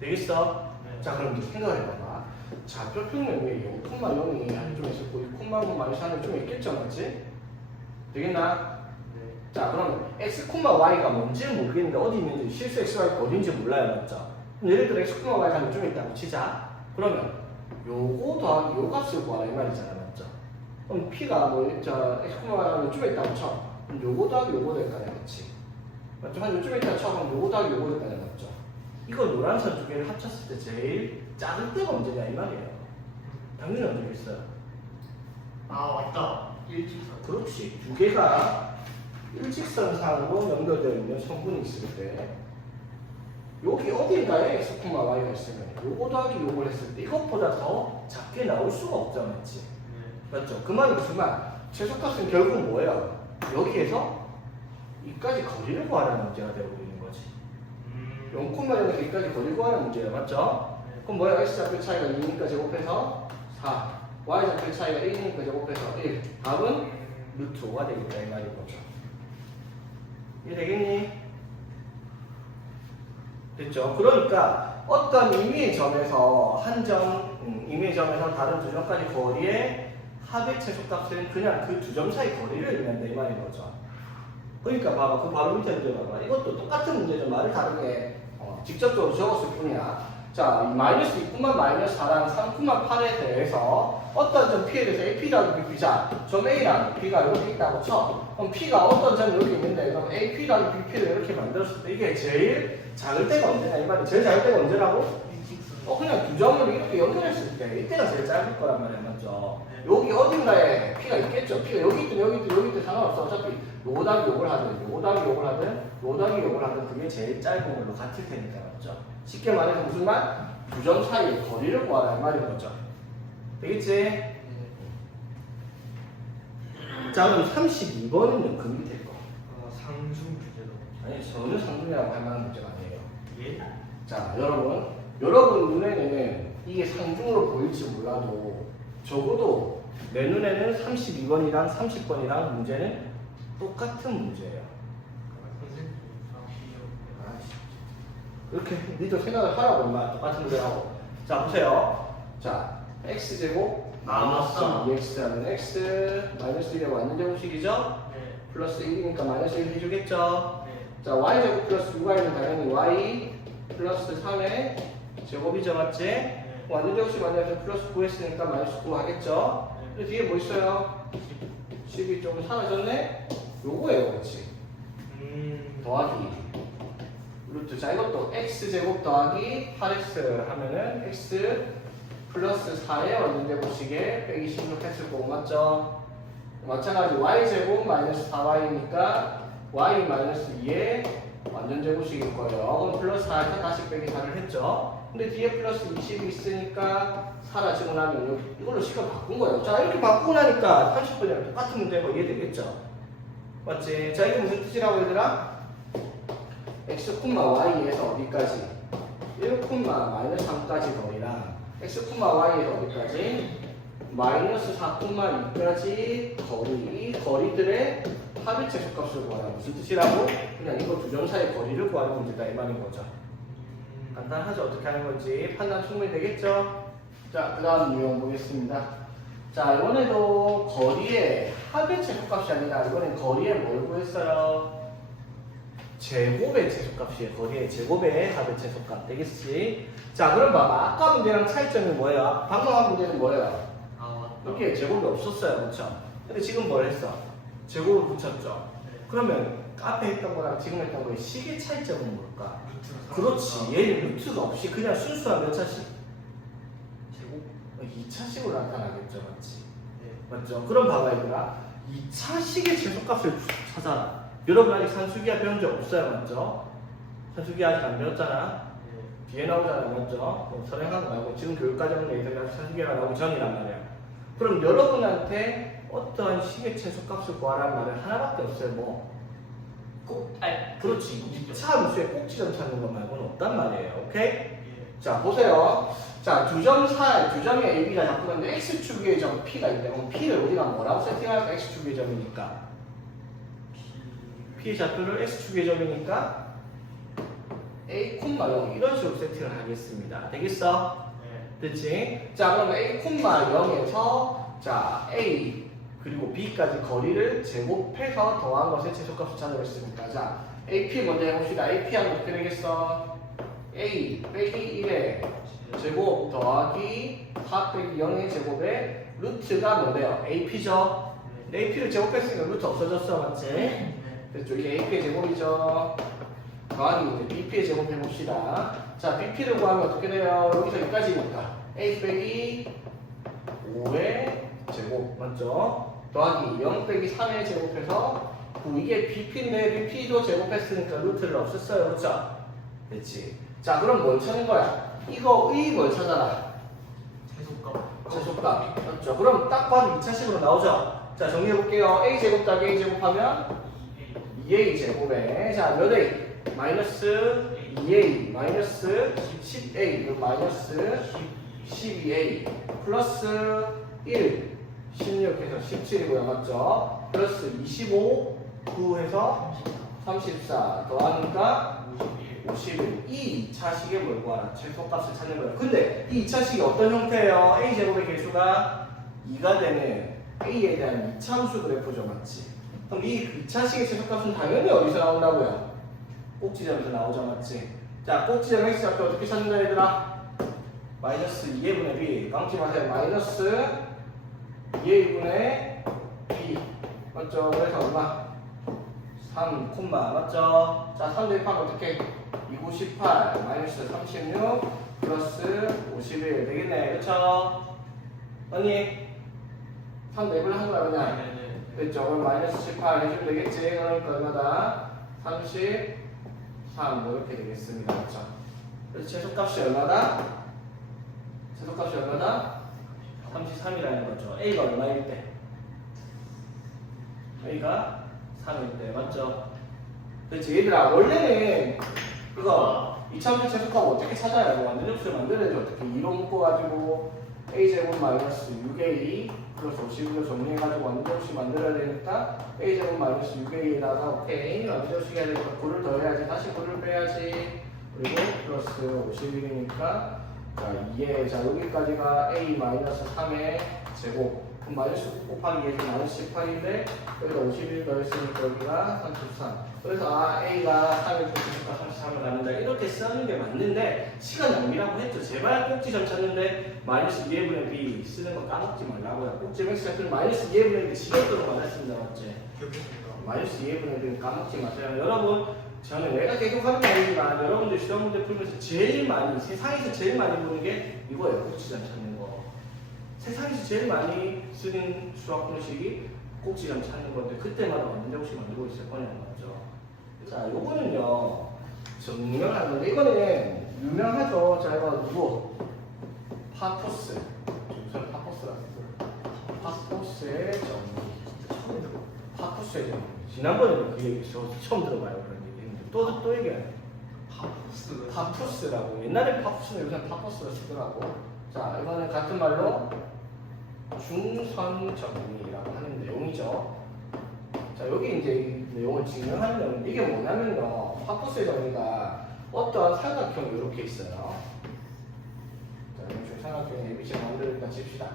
되겠어? 네. 자, 그럼 이제 생각을 해봐봐. 좌표 평면에 0,0이 한 좀 있었고 2, 마이너스 1이 좀 있겠죠. 맞지? 되겠나? 자, 그럼 x, y가 뭔지는 모르겠는데 어디 있는지 실수 x, y가 어딘지 몰라요. 맞죠? 예를 들어 x, y가 한 좀 있다고 치자. 그러면 요거 더하기 요 값을 구하라 이 말이잖아. 맞죠? 그럼 p가 뭐 x, y가 좀 있다고 쳐. 그럼 요거 더하기 요거 될 거 아니야. 그치? 맞죠? 한 요쯤에 있다고 쳐. 그럼 요거 더하기 요거 될 거 아니야. 맞죠? 이거 노란 선 두 개를 합쳤을 때 제일 작은 때가 언제냐 이 말이에요. 당연히 언제겠어요? 맞다. 일직선. 그렇지. 두 개가 일직선상으로 연결되어 있는 성분이 있을 때 여기 어딘가에 x, y가 있으면 요거 더하기 요걸 했을 때 이것보다 더 작게 나올 수가 없잖아. 맞지? 맞죠? 그 말이 무슨 말? 최소값은 결국 뭐예요? 여기에서 이까지 거리를 구하라는 문제가 되어버리는 거지. 0,0에서 이까지 거리를 구하라는 문제예요. 맞죠? 그럼 뭐야? x좌표 차이가 2니까 제곱해서 4 y좌표 차이가 1이니까 제곱해서 1 답은 루트 5가 되겠다 이 말인 거죠. 이해 되겠니? 됐죠? 그러니까 어떤 임의의 점에서 임의의 점에서 다른 두 점까지 거리의 합의 최소값은 그냥 그 두 점 사이 거리를 의미한다 이 말인 거죠. 그러니까 봐봐, 그 바로 밑에 문제 봐봐. 이것도 똑같은 문제죠. 말을 다르게 직접적으로 적었을 뿐이야. 자, 이 마이너스 2, 마이너스 4랑 3, 8에 대해서 어떤 점 P에 대해서 A, P 더하기 B, P. 자, 점 A랑 B가 이렇게 있다고 쳐. 그럼 P가 어떤 점이 이렇게 있는데, 그럼 A, P 더하기 B, P를 이렇게 만들었을 때 이게 제일 작을 때가 언제냐 이 말이. 제일 작을 때가 언제라고? 그냥 두 점을 이렇게 연결했을 때 이때가 제일 짧을 거란 말이야, 맞죠? 네. 여기 어딘가에 P가 있겠죠. P가 여기 있든 여기 있든 여기 있든 상관없어. 어차피 요답이 욕을 하든 요답이 욕을 하든 요답이 욕을 하든 그게 제일 짧은 걸로 같을 테니까, 맞죠? 쉽게 말해서 무슨 말? 두 점 사이의 거리를 구하라 이 말인 거죠. 되겠지? 자, 그럼 32번은 그 밑에 거. 상중 주제도. 아니, 전혀 상중이라고 할 만한 문제가 아니에요. 예? 자, 여러분 눈에는 이게 상중으로 보일지 몰라도 적어도 내 눈에는 32번이랑 30번이랑 문제는 똑같은 문제예요. 선생님 아이씨, 이렇게 니도 생각을 하라고 엄마 똑같은 문제하고. 자, 보세요. 자, x제곱 마이너스 맞다. 2x 하면 x 마이너스 1의 완전제곱식이죠? 네. 플러스 1이니까 마이너스 1 해주겠죠? 네. 자, y제곱 플러스 6y는 당연히 y 플러스 3의 제곱이죠, 맞지? 네. 완전제곱식 만들어서 플러스 9 했으니까 마이너스 9 하겠죠? 근데 뒤에 뭐 있어요? 10이 조금 사라졌네? 요거예요, 그렇지? 더하기 루트. 자, 이것도 x제곱 더하기 8x 하면은 x 플러스 4의 완전제곱식에 빼기 16 했을 거고, 맞죠? 마찬가지로 y제곱 마이너스 4y니까 y 마이너스 2의 완전제곱식일 거예요. 그럼 플러스 4에서 다시 빼기 4를 했죠. 근데 뒤에 플러스 20이 있으니까 사라지고 나면 이걸로 식을 바꾼 거예요. 자, 이렇게 바꾸고 나니까 30번이랑 똑같은 문제가 이해되겠죠? 맞지? 자, 이게 무슨 뜻이라고 얘들아? x, y에서 어디까지? 1, 마이너스 3까지 거리랑 x, y에서 어디까지? 마이너스 4, 2까지 거리. 이 거리들의 합의 최소값을 구하라. 무슨 뜻이라고? 그냥 이거 두 점 사이의 거리를 구하는 문제다 이 말인 거죠. 간단하죠? 어떻게 하는 건지 판단 충분히 되겠죠? 자, 그 다음 유형 보겠습니다. 자, 이번에도 거리의 합의 최소값이 아니라 이번엔 거리의 뭘 구했어요? 제곱의 최소값이에요. 거리의 제곱의 합의 최소값 되겠지? 자, 그럼 봐봐. 아까 문제랑 차이점이 뭐예요? 방금 한 문제는 뭐예요? 아 맞다. 여기에 제곱이 없었어요. 그렇죠? 근데 지금 뭘 했어? 제곱을 붙였죠? 네. 그러면 앞에 했던 거랑 지금 했던 거의 식의 차이점은 뭘까? 루트가 그렇지. 얘는 루트가 없이 그냥 순수한 몇 차식? 제곱. 2차식으로 나타나겠죠. 맞지? 네. 맞죠? 그럼 봐봐 얘들아. 2차식의 최소값을 찾아라. 여러분 아직 산수기하 배운 적 없어요. 맞죠? 산수기하 아직 안 배웠잖아. 네. 뒤에 나오잖아. 맞죠? 선행한 거 말고 지금 교육과정에 있어서 산수기하가 나오기 전이란 말이야. 그럼 여러분한테 어떠한 식의 최소값을 구하라는 말은 하나밖에 없어요. 뭐? 꼭. 아니. 그렇지. 2차 함수의 꼭지점 찾는 것 말고는 없단 말이에요. 오케이? 예. 자, 보세요. 자, 두 점에 AB가 잡고 있는데 X축의 점 P가 있는데 그럼 P를 우리가 뭐라고 세팅할까? X축의 점이니까. P 좌표를 X축의 점이니까 A, 0 이런 식으로 세팅을 하겠습니다. 되겠어? 네. 됐지? 자, 그럼 A, 0에서 자, A 그리고 B까지 거리를 제곱해서 더한 것의 최소값을 찾아냈으니까 자, AP 먼저 해봅시다. AP 하면 어떻게 되겠어? A 빼기 1의 제곱 더하기 4 빼기 0의 제곱의 루트가 뭔데요? AP죠? AP를 제곱했으니까 루트 없어졌어, 맞지? 네. 됐죠? 이게 AP의 제곱이죠? 더하기 이제 BP의 제곱 해봅시다. 자, BP를 구하면 어떻게 돼요? 여기서 여기까지니까 A 빼기 5의 제곱, 맞죠? 더하기 0 빼기 3의 제곱해서 9. 이게 BP인데 BP도 제곱했으니까 루트를 없앴어요, 그렇죠? 됐지? 자, 그럼 뭘 찾는 거야? 이거의 뭘 찾아라? 최소값. 최소값. 맞죠? 그럼 딱 봐도 2차식으로 나오죠? 자, 정리해볼게요. A제곱 더하기 A제곱 하면 2A 제곱에 자, 몇 A? 마이너스 2A 마이너스 10A 그럼 마이너스 12A 플러스 1 16해서 17이고요. 맞죠? 플러스 25 9해서 34 더하니까 51. 이 2차식의 뭘 구하라? 최소값을 찾는 거예요. 근데 이 2차식이 어떤 형태예요? A제곱의 개수가 2가 되는 A에 대한 2차함수 그래프죠. 맞지? 그럼 이 2차식의 최소값은 당연히 어디서 나온다고요? 꼭지점에서 나오죠. 맞지? 자, 꼭지점 X좌표 어떻게 찾는다 얘들아? 마이너스 2의 분의 B 깜지 마세요. 마이너스 2의 분의 B 맞죠? 그래서 얼마? 3, 맞죠? 자, 3 대입하면 어떻게? 298 마이너스 36 플러스 51 되겠네. 그쵸? 언니 3 내분을 한 거야 그냥. 네네. 그쵸? 그럼 마이너스 18 해주면 되겠지? 그러니까 얼마다? 33 이렇게 되겠습니다. 그쵸? 그래서 최소값이 얼마다? 최소값이 얼마다? 33이라는 거죠. A가 얼마일 때? A가 3일 때 맞죠? 그렇지 얘들아 원래는 이거 이차원적 최소값 어떻게 찾아야 돼? 완전접수를 만들어야지 어떻게 2로 묶어가지고 A제곱 마이너스 6A 플러스 50으로 정리해가지고 완전접수 만들어야 되니까 A제곱 마이너스 6A에다가 오케이 완전접수 해야 되니까 9를 더해야지 다시 9를 빼야지 그리고 플러스 51이니까 자 2에 자 여기까지가 A 마이너스 3의 제곱 그럼 마이너스 9 곱하기 2에서 마이너스 18인데 여기가 51 더했으니까 여기가 33 그래서 A가 3을 줬으니까 33을 갖는다 이렇게 쓰는 게 맞는데 시간 낭비라고 했죠 제발 꼭지점 찾는데 마이너스 2분의 B 쓰는 거 까먹지 말라고요 꼭지점 X좌표는 마이너스 2분의 B 지겹도록 받았습니다 맞지? 기억했습니다. 마이너스 2분의 B는 까먹지 마세요 여러분 저는 내가 계속 하는 말이지만 여러분들 시험 문제 풀면서 제일 많이 세상에서 제일 많이 보는 게 이거예요 꼭지점 찾는 거 세상에서 제일 많이 쓰는 수학 공식이 꼭지점 찾는 건데 그때마다 완전접수 만들고 있을 거냐고 맞죠? 자, 요거는요 정명한 건데 이거는 유명하죠. 자, 이거 누구? 파포스. 우선 파포스라고 했어요. 파포스의 정리. 파포스의 정리. 지난번에도 그 얘기 처음 들어봐요 그런 얘기 했는데 또 얘기해요. 파푸스라고 옛날에 파푸스는 요새 파푸스를 쓰더라고. 자 이거는 같은 말로 중선 정리라고 하는 내용이죠. 자 여기 이제 이 내용을 증명하는 내용인데 이게 뭐냐면요 파푸스의 정리가 어떠한 삼각형이 이렇게 있어요. 자 이런 삼각형 ABC를 만들었다 칩시다.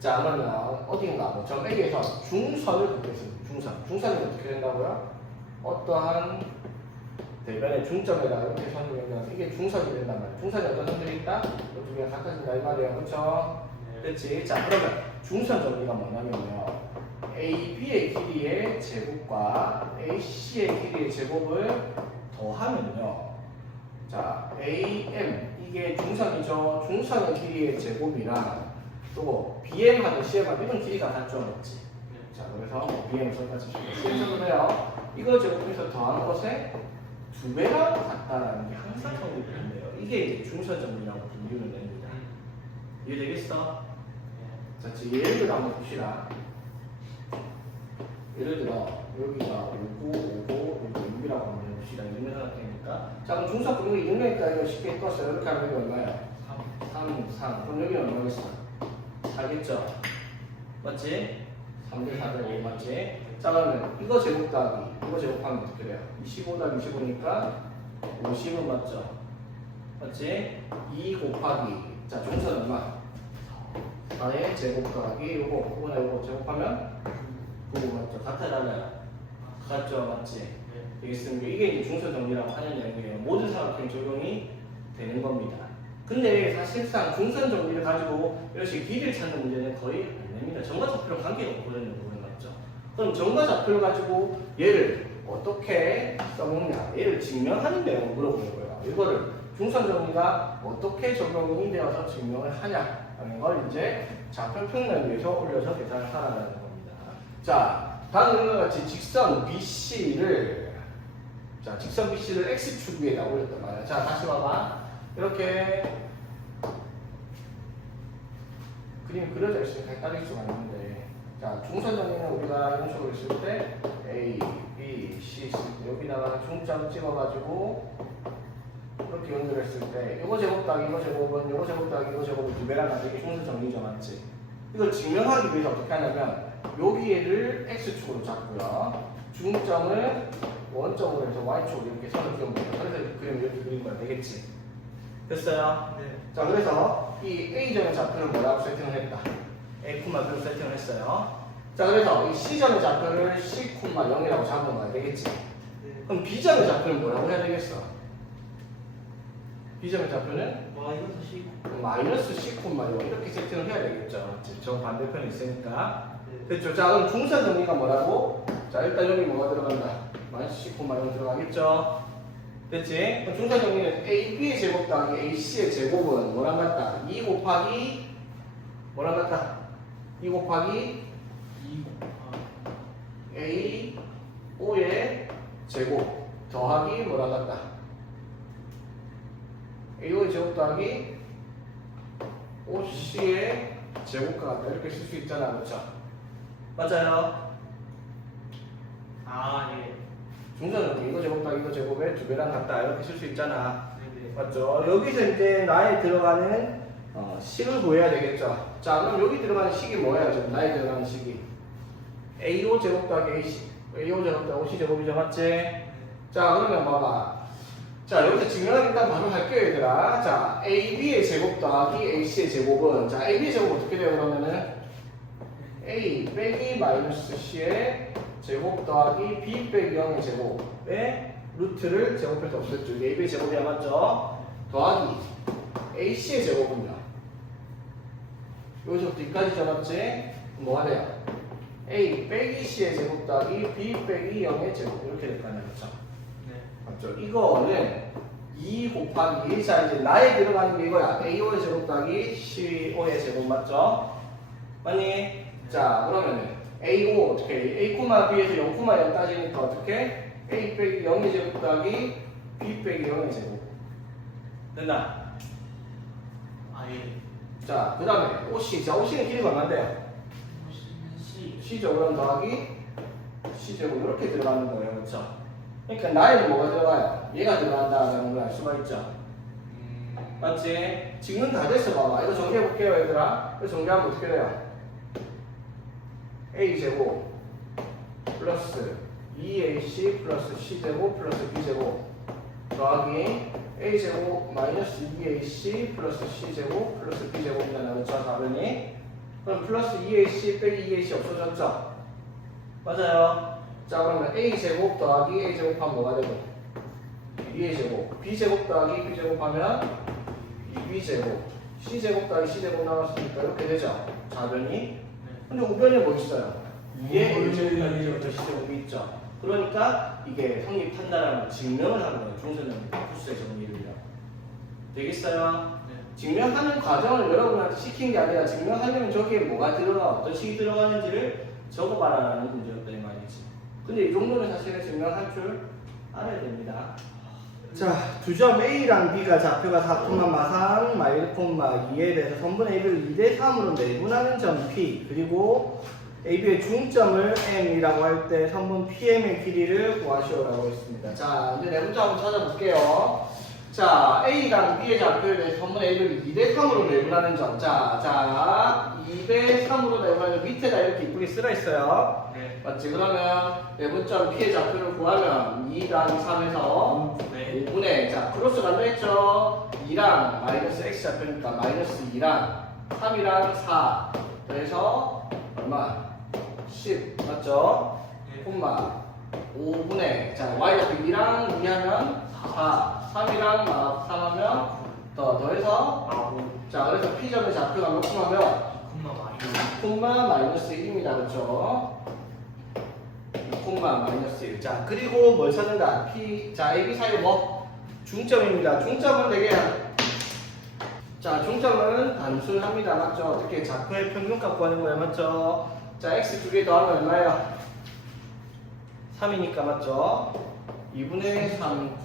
자 그러면 어딘가 뭐 점 A에서 중선을 긋겠습니다. 중선이 어떻게 된다고요? 어떠한 대변의 중점에다가 이렇게 선을 연결해서 이게 중선이 된단 말이에요. 중선이 어떤 선들이 있다? 이 두 개가 같아진다 이 말이에요. 그렇죠? 그렇지? 자 그러면 중선 정리가 뭐냐면요. AB의 길이의 제곱과 AC의 길이의 제곱을 더하면요. 자 AM 이게 중선이죠. 중선의 길이의 제곱이랑 또 BM하고 CM하고 이런 길이가 같죠. 맞지? 자 그래서 BM 선까지 CM을 해요. 이걸 제곱해서 더한 것에 2배랑 같다라는 게 항상 성립되는데요. 이게 이제 중선 정리라고 불리는 겁니다. 이해되겠어? 자, 지금 예를 들어 한번 봅시다. 예를 들어 여기가 5, 6이라고 한번 해봅시다. 이런 삼각형이니까. 자, 그럼 중선 분명히 이동이니까 이거 쉽게 떴어요. 이렇게 하면 여기 얼마야? 3. 그럼 여기는 얼마겠어? 4겠죠? 맞지? 3대 4대 5 맞지? 자 그러면 이거 제곱 더하기 이거 제곱하면 어떻게 돼요? 25 더하기 25니까 50은 맞죠? 맞지? 2 곱하기 자 중선 얼마? 4의 제곱 더하기 요거 제곱하면 9 맞죠? 같아 달라요? 같죠? 맞지? 되겠습니다. 이게 이제 중선 정리라고 하는 내용이에요. 모든 삼각형 적용이 되는 겁니다. 근데 사실상 중선 정리를 가지고 이렇게 길이를 찾는 문제는 거의 안 됩니다. 정과 좌표랑 관계가 없거든요. 그건 맞죠? 그럼 정과 좌표를 가지고 얘를 어떻게 써먹냐? 얘를 증명하는 내용을 물어보는 거예요. 이거를 중선 정리가 어떻게 적용이 되어서 증명을 하냐라는 걸 이제 좌표 평면 위에서 올려서 계산을 하라는 겁니다. 자, 다음과 같이 직선 BC를 X축 위에다 올렸단 말이야. 자, 다시 봐봐. 이렇게 그림이 그려져 있으니까 헷갈릴 수가 있는데 자 중선 정리는 우리가 이런 식으로 있을 때 A, B, C 있을 때 여기다가 중점 찍어가지고 이렇게 연결했을 때 이거 제곱 더하기 이거 제곱은 이거 제곱 더하기 이거 제곱은 2배랑 나중에 중선 정리죠 맞지? 이걸 증명하기 위해서 어떻게 하냐면 여기를 X축으로 잡고요 중점을 원점으로 해서 Y축으로 이렇게 선을 그려보세요. 그래서 그림 이렇게 그린 거야 되겠지? 됐어요? 네. 자 그래서 이 A점의 좌표를 뭐라고 세팅을 했다? A,B로 세팅을 했어요. 자 그래서 이 C점의 좌표를 C,0이라고 잡으면 뭐야 되겠지? 네. 그럼 B점의 좌표는 뭐라고 해야 되겠어? B점의 좌표는 마이너스 C. 마이너스 C,0 이렇게 세팅을 해야 되겠죠. 맞지? 정 반대편에 있으니까. 네. 됐죠? 자 그럼 중선 정리가 뭐라고? 자 일단 여기 뭐가 들어간다? 마이너스 C,0 들어가겠죠? 됐지? 그럼 중간 정리는 AB의 제곱 더하기 AC의 제곱은 뭐랑 같다? 2 곱하기 뭐랑 같다? 2 곱하기 2 곱하기 AO의 제곱 더하기 뭐랑 같다? AO의 제곱 더하기 OC의 제곱과 같다. 이렇게 쓸 수 있잖아. 그렇죠? 맞아요. 아, 예. 중선은 이거 제곱 더하기 이거 제곱의 2배랑 같다. 이렇게 쓸 수 있잖아. 네네. 맞죠? 여기서 이제 나에 들어가는 식을 구해야 되겠죠. 자, 그럼 여기 들어가는 식이 뭐예요? 지금 나에 들어가는 식이 AO 제곱 더하기 AC, AO 제곱 더하기 OC 제곱이죠, 맞지? 자, 그러면 봐봐. 자, 여기서 증명을 일단 바로 할게요, 얘들아. 자, AB의 제곱 더하기 AC의 제곱은 자, AB의 제곱 어떻게 돼요? 그러면은 A 빼기 마이너스 C의 제곱 더하기 B 빼기 0의 제곱의 루트를 제곱해서 없앴죠. 이게 AB의 제곱이야, 맞죠? 더하기 AC의 제곱은요. 여기서부터 여기까지 잡았지? 뭐가 돼요? A 빼기 C의 제곱 더하기 B 빼기 0의 제곱 이렇게 될 거 아니야, 그렇죠? 네. 맞죠? 이거는 2 곱하기 자 이제 나에 들어가는 게 이거야. AO의 제곱 더하기 CO의 제곱 맞죠? 맞니? 자 그러면은 AO 어떻게 해? A, B에서 0, 0 따지니까 어떻게? A 빼기 0의 제곱 더하기 B 빼기 0의 제곱 됐나? 아, 예. 자 그 다음에 OC 자 OC는 길이가 얼마인데요? C. C죠 그럼 더하기 C제곱 이렇게 들어가는 거예요 그렇죠? 그러니까 나에는 뭐가 들어가요? 얘가 들어간다라는 걸 알 수가 있죠. 맞지? 지금 다 됐어 봐봐. 이거 정리해 볼게요 얘들아. 이거 정리하면 어떻게 돼요? A제곱 플러스 2AC 플러스 C제곱 플러스 B제곱 더하기 A제곱 마이너스 2AC 플러스 C제곱 플러스 B제곱이잖아 그렇죠? 답은이? 그럼 플러스 2AC 빼기 2AC 없어졌죠? 맞아요. 자 그러면 A제곱 더하기 A제곱 하면 뭐가 되고 2A제곱 B제곱 더하기 B제곱 하면 2B제곱 C제곱 더하기 C제곱 나왔으니까 이렇게 되죠 좌변이. 네. 근데 우변에 뭐 있어요? 2에 A제곱 더하기 B제곱 더하기 C제곱이 있죠. 그러니까 이게 성립한다라는 증명을 하는 거예요. 중선형 부수의 정리를요. 되겠어요? 네. 증명하는 과정을 여러분한테 시킨 게 아니라 증명하려면 저기에 뭐가 들어가 어떤 식이 들어가는지를 적어봐라라는 문제였다 이 말이지. 근데 이 정도는 사실은 증명할 줄 알아야 됩니다. 자, 두 점 A랑 B가 좌표가 4, 마상, 1,2에 대해서 선분 AB를 2대 3으로 내분하는 점 P 그리고 AB의 중점을 M이라고 할 때 선분 PM의 길이를 구하시오라고 했습니다. 자, 이제 내분점 한번 찾아볼게요. 자, A랑 B의 좌표에 대해서 선분 AB를 2대 3으로 내분하는 점. 자, 2대 3으로 내분하는 밑에다 이렇게 이쁘게 쓰여 있어요. 네. 맞지? 그러면 내분점 P의 좌표를 구하면 2 더하기 3에서 네. 5분의 자 크로스 간다 했죠? 2랑 마이너스 x 좌표니까 마이너스 2랑 3이랑 4 그래서 얼마? 10 맞죠? 네. 콤마 5분의 자 y 좌표 2랑 2 하면 4 3이랑 3 하면 더해서 아, 5. 자 그래서 P점의 좌표가 몇 콤마면 2,-1. 마이너스 1입니다. 그렇죠? 2, 마이너스 1. 자, 그리고 뭘 찾는다? P, 자, AB 사이 뭐? 중점입니다. 중점은 되게, 자, 중점은 단순합니다. 맞죠? 어떻게 좌표의 평균값 구하는 거예요. 맞죠? 자, X 두 개 더하면 얼마예요? 3이니까 맞죠? 2분의 3,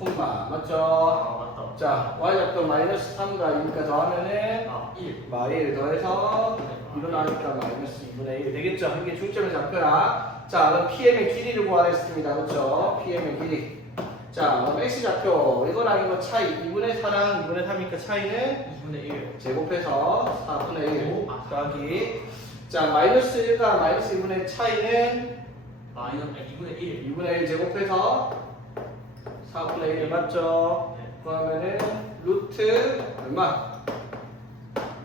맞죠? 아, 맞다. 자, Y좌표 마이너스 3과 2니까 더하면은 아, 1. 마일 더해서 일어나니까 마이너스 2분의 1 되겠죠? 이게 중점의 좌표야. 자, 그럼 PM의 길이를 구하겠습니다. 그렇죠? PM의 길이. 자, 그럼 X좌표 이거랑 이거 차이 2분의 4랑 2분의 3이니까 차이는 2분의 1. 제곱해서 4분의 1 아. 더하기 자, 마이너스 1과 마이너스 2분의 차이는 마이너스 2분의 1. 2분의 1 제곱해서 4분의 1 맞죠? 네. 그러면은 루트 얼마?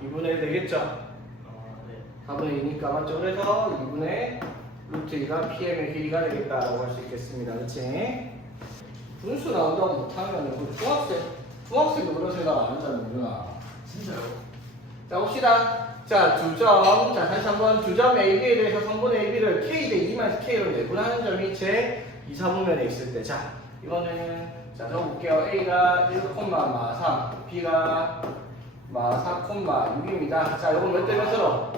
2분의 1 되겠죠? 아, 네. 4분의 2니까 맞죠? 그래서 2분의 루트 2가 PM의 길이가 되겠다라고 할 수 있겠습니다. 그렇지? 분수 나온다고 못하면 그 중학생도 그런 생각 안 한다는구나. 진짜요? 자 봅시다. 자, 두 점. 자, 다시 한번 두 점 AB에 대해서 성분 AB를 K 대 2-K로 내분하는 점이 제 2, 4분면에 있을 때. 자, 이거는 자 적어볼게요. A가 1,3, B가 4,6입니다. 자 요건 몇 대 몇으로?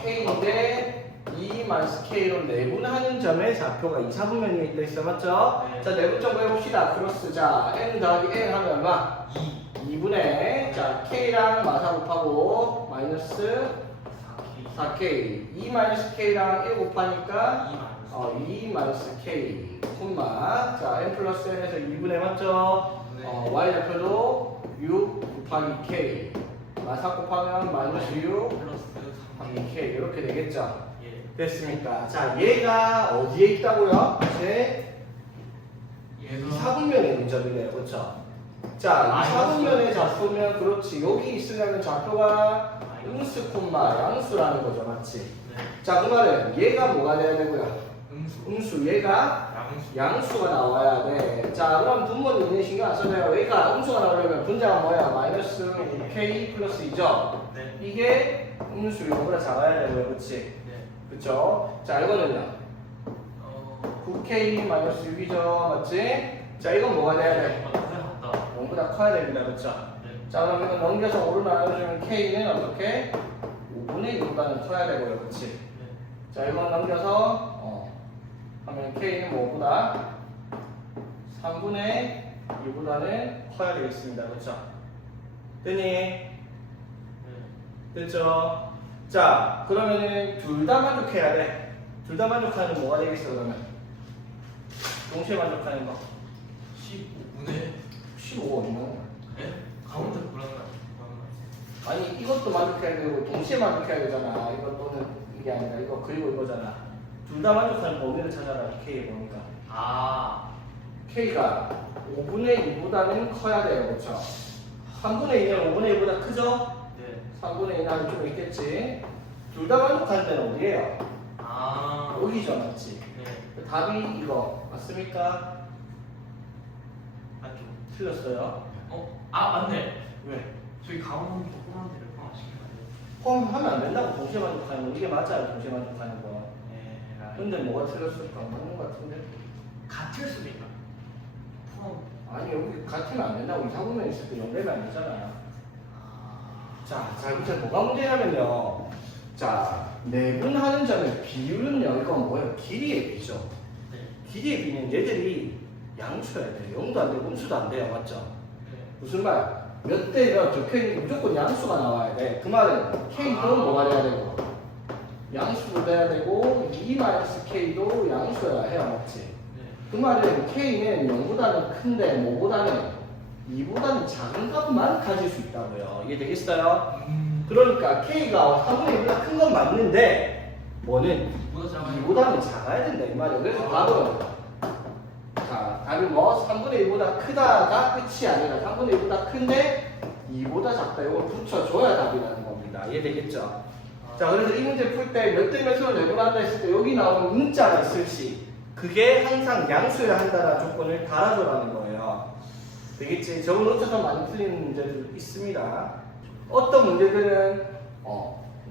K인데 2-K로 내분하는 점의 좌표가 2, 4분면에 있다 있어 맞죠? 네. 자 내분 정보 해봅시다. 크로스 자 N 더하기 N 하면 얼마? 2분의 자 K랑 마사 곱하고 마이너스 4K 2-K랑 1 곱하니까 2-K 콤마 자 N 플러스 N에서 2분의 맞죠? 네. Y 좌표도 6 곱하기 K 마사 곱하면 마이너스 6 플러스 곱하기 K 이렇게 되겠죠? 예. 됐습니까? 자 얘가 어디에 있다고요? 이제 얘가 4분면에 있는 점이네요 그렇죠? 자 4분면에 잡으면 그렇지 여기 있으려면 좌표가 음수 콤마 양수라는 거죠 맞지? 네. 자 그 말은 얘가 뭐가 돼야 되고요? 음수. 음수 얘가 양수. 양수가 나와야 돼. 자 그럼 분모는 있는 신경 안 써도요. 얘가 음수가 나오려면 분자가 뭐야? 마이너스 9K 플러스 2죠? 네. 이게 음수 이거보다 작아야 되고요 그치? 네. 그쵸? 자 이거는요 9K 마이너스 6이죠 맞지? 자 이건 뭐가 돼야 돼? 맞다. 0보다 커야 됩니다 그쵸? 네. 자 그럼 이거 넘겨서 5로 나눠주면 K는 어떻게? 5분의 2보다는 커야 되고요 그치? 네. 자 이건 넘겨서 하면 K는 뭐보다 3분의 2보다는 커야 되겠습니다 그쵸? 됐니? 네. 됐죠? 자 그러면은 둘 다 만족해야 돼. 둘 다 만족하는 뭐가 되겠어 그러면? 동시에 만족하는 거 15분의 15 어디는? 네? 가운데 불안나. 아니 이것도 만족해야 되고 동시에 만족해야 되잖아. 이것도는 이게 아니라 이거 그리고 이거잖아. 둘 다 만족하는 범위를 찾아라. K의 범위가. 아. K가 5분의 2보다는 커야 돼요. 그렇죠? 3분의 2는 5분의 2보다 크죠? 네. 3분의 2는 한좀 있겠지? 둘 다 만족하는 데는 어디예요? 아. 여기죠, 맞지? 네. 답이 이거 맞습니까? 맞죠. 틀렸어요. 아 맞네. 왜? 저희 가운데 조그만 데를 포함시킨 거 아니에요? 포함하면 안 된다고 동시에 만족하는 거. 이게 맞아요, 동시에 만족하는 거. 네. 근데 뭐가 틀렸을까? 맞는 것 같은데? 같을 수도 있나? 포함. 아니, 여기 같으면 안 된다고. 이사분면 있을 때 연결이 안 되잖아. 자, 이제 뭐가 문제냐면요. 자, 내분하는 점의 비율은요. 이건 뭐예요? 길이의 비죠. 네. 길이의 비는 얘들이 양수여야 돼요. 0도 안 되고 음수도 안 돼요. 맞죠? 네. 무슨 말? 몇 대 몇 적혀있는 게 무조건 양수가 나와야 돼. 그 말은 K도 뭐가 돼야 되고 양수도 돼야 되고 2-K도 양수여야 해요. 맞지? 네. 그 말은 K는 0보다는 큰데 뭐보다는 2보다는 작은 값만 가질 수 있다고요. 이해되겠어요? 그러니까 K가 3분의 1보다 큰 건 맞는데 뭐는 보다 작아요. 2보다는 작아야 된다 이 말이에요. 그래서 답은 자 답이 뭐 3분의 1보다 크다가 끝이 아니라 3분의 1보다 큰데 2보다 작다. 이걸 붙여줘야 답이라는 겁니다. 이해되겠죠? 자 그래서 이 문제 풀 때 몇 대 몇으로 내분한다 했을 때 여기 나오는 문자가 있을 시 그게 항상 양수여야 한다는 조건을 달아줘라는 거예요. 되겠지? 저건 어쩌서 많이 틀리는 문제들 있습니다. 어떤 문제들은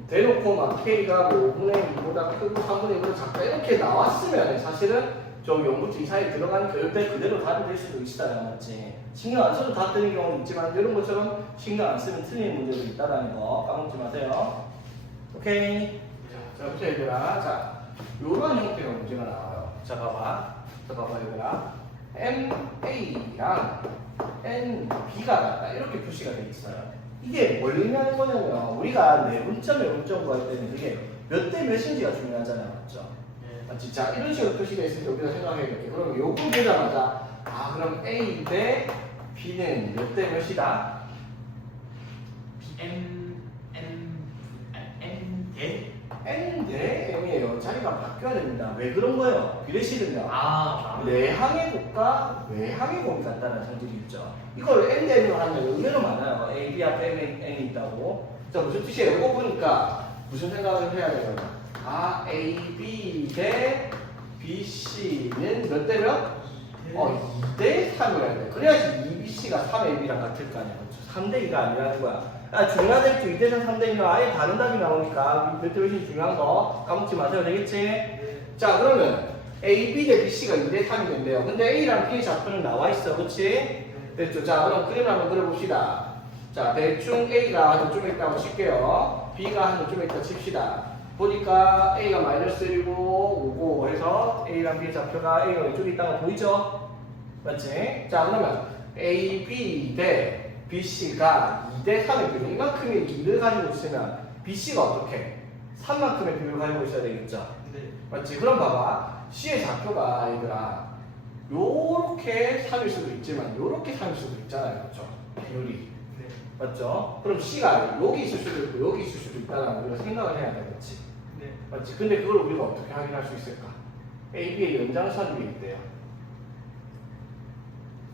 대놓고 막 K가 뭐 5분의 2보다 크고 3분의 2보다 작다 이렇게 나왔으면 사실은 저 0부터 2 사이에 들어간 교육대 그대로 답이 될 수도 있어요. 맞지? 신경 안 써도 답 되는 경우도 있지만 이런 것처럼 신경 안 쓰면 틀리는 문제도 있다는 거 까먹지 마세요. 오케이? 자, 부터 얘들아. 자, 요런 형태의 문제가 나와요. 자, 봐봐. 얘들아. MA랑 NB가 같다. 이렇게 표시가 되어 있어요. 이게 뭘 의미하는 거냐면, 우리가 내분점, 외분점 구할 때는 그게 몇 대 몇인지가 중요하잖아요. 맞죠? 네. 맞지? 자, 이런 식으로 표시가 있을 때 우리가 생각해야겠게. 그럼 요거 보자마자, 그럼 A 대 B는 몇 대 몇이다? N 대 M이에요. 자리가 바뀌어야 됩니다. 왜 그런 거예요? 비례식은요. 내항의 곱과 외항의 곱이 같다는 성질이 있죠. 이걸 N 대 M으로 하면 의외로 많아요. A, B 앞에 N이 있다고. 자, 무슨 뜻이에요? 이거 보니까 무슨 생각을 해야 돼요? A, B 대 B, C는 몇 대 몇? 2대 3이어야 돼. 그래야지 2BC가 3AB랑 같을 거 아니야. 3대 2가 아니라는 거야. 중요하다 했죠. 2대 3, 3대 2는 아예 다른 답이 나오니까 몇 대 몇이 중요한 거 까먹지 마세요. 되겠지? 자, 그러면 A, B 대 B, C가 2대 3이 된대요. 근데 A랑 B의 좌표는 나와 있어, 그렇지? 됐죠? 자, 그럼 그림을 한번 그려봅시다. 자, 대충 A가 한 좀 있다고 칠게요. B가 한 좀 있다 칩시다. 보니까 A가 마이너스 1이고 5고 해서 A랑 B의 좌표가 A가 왼쪽에 있다는 거 보이죠? 맞지? 자, 그러면 A, B 대 B, C가 2대 3의 비율, 이만큼의 2를 가지고 있으면 B, C가 어떻게? 3만큼의 비율을 가지고 있어야 되겠죠? 네. 맞지? 그럼 봐봐. C의 좌표가 얘들아 요렇게 3일 수도 있지만 요렇게 3일 수도 있잖아요. 그렇죠? 비율이. 네. 맞죠? 그럼 C가 여기 있을 수도 있고 여기 있을 수도 있다는 우리가 생각을 해야 되겠지. 네. 맞지? 근데 그걸 우리가 어떻게 확인할 수 있을까? A, B의 연장선 위에 있대요.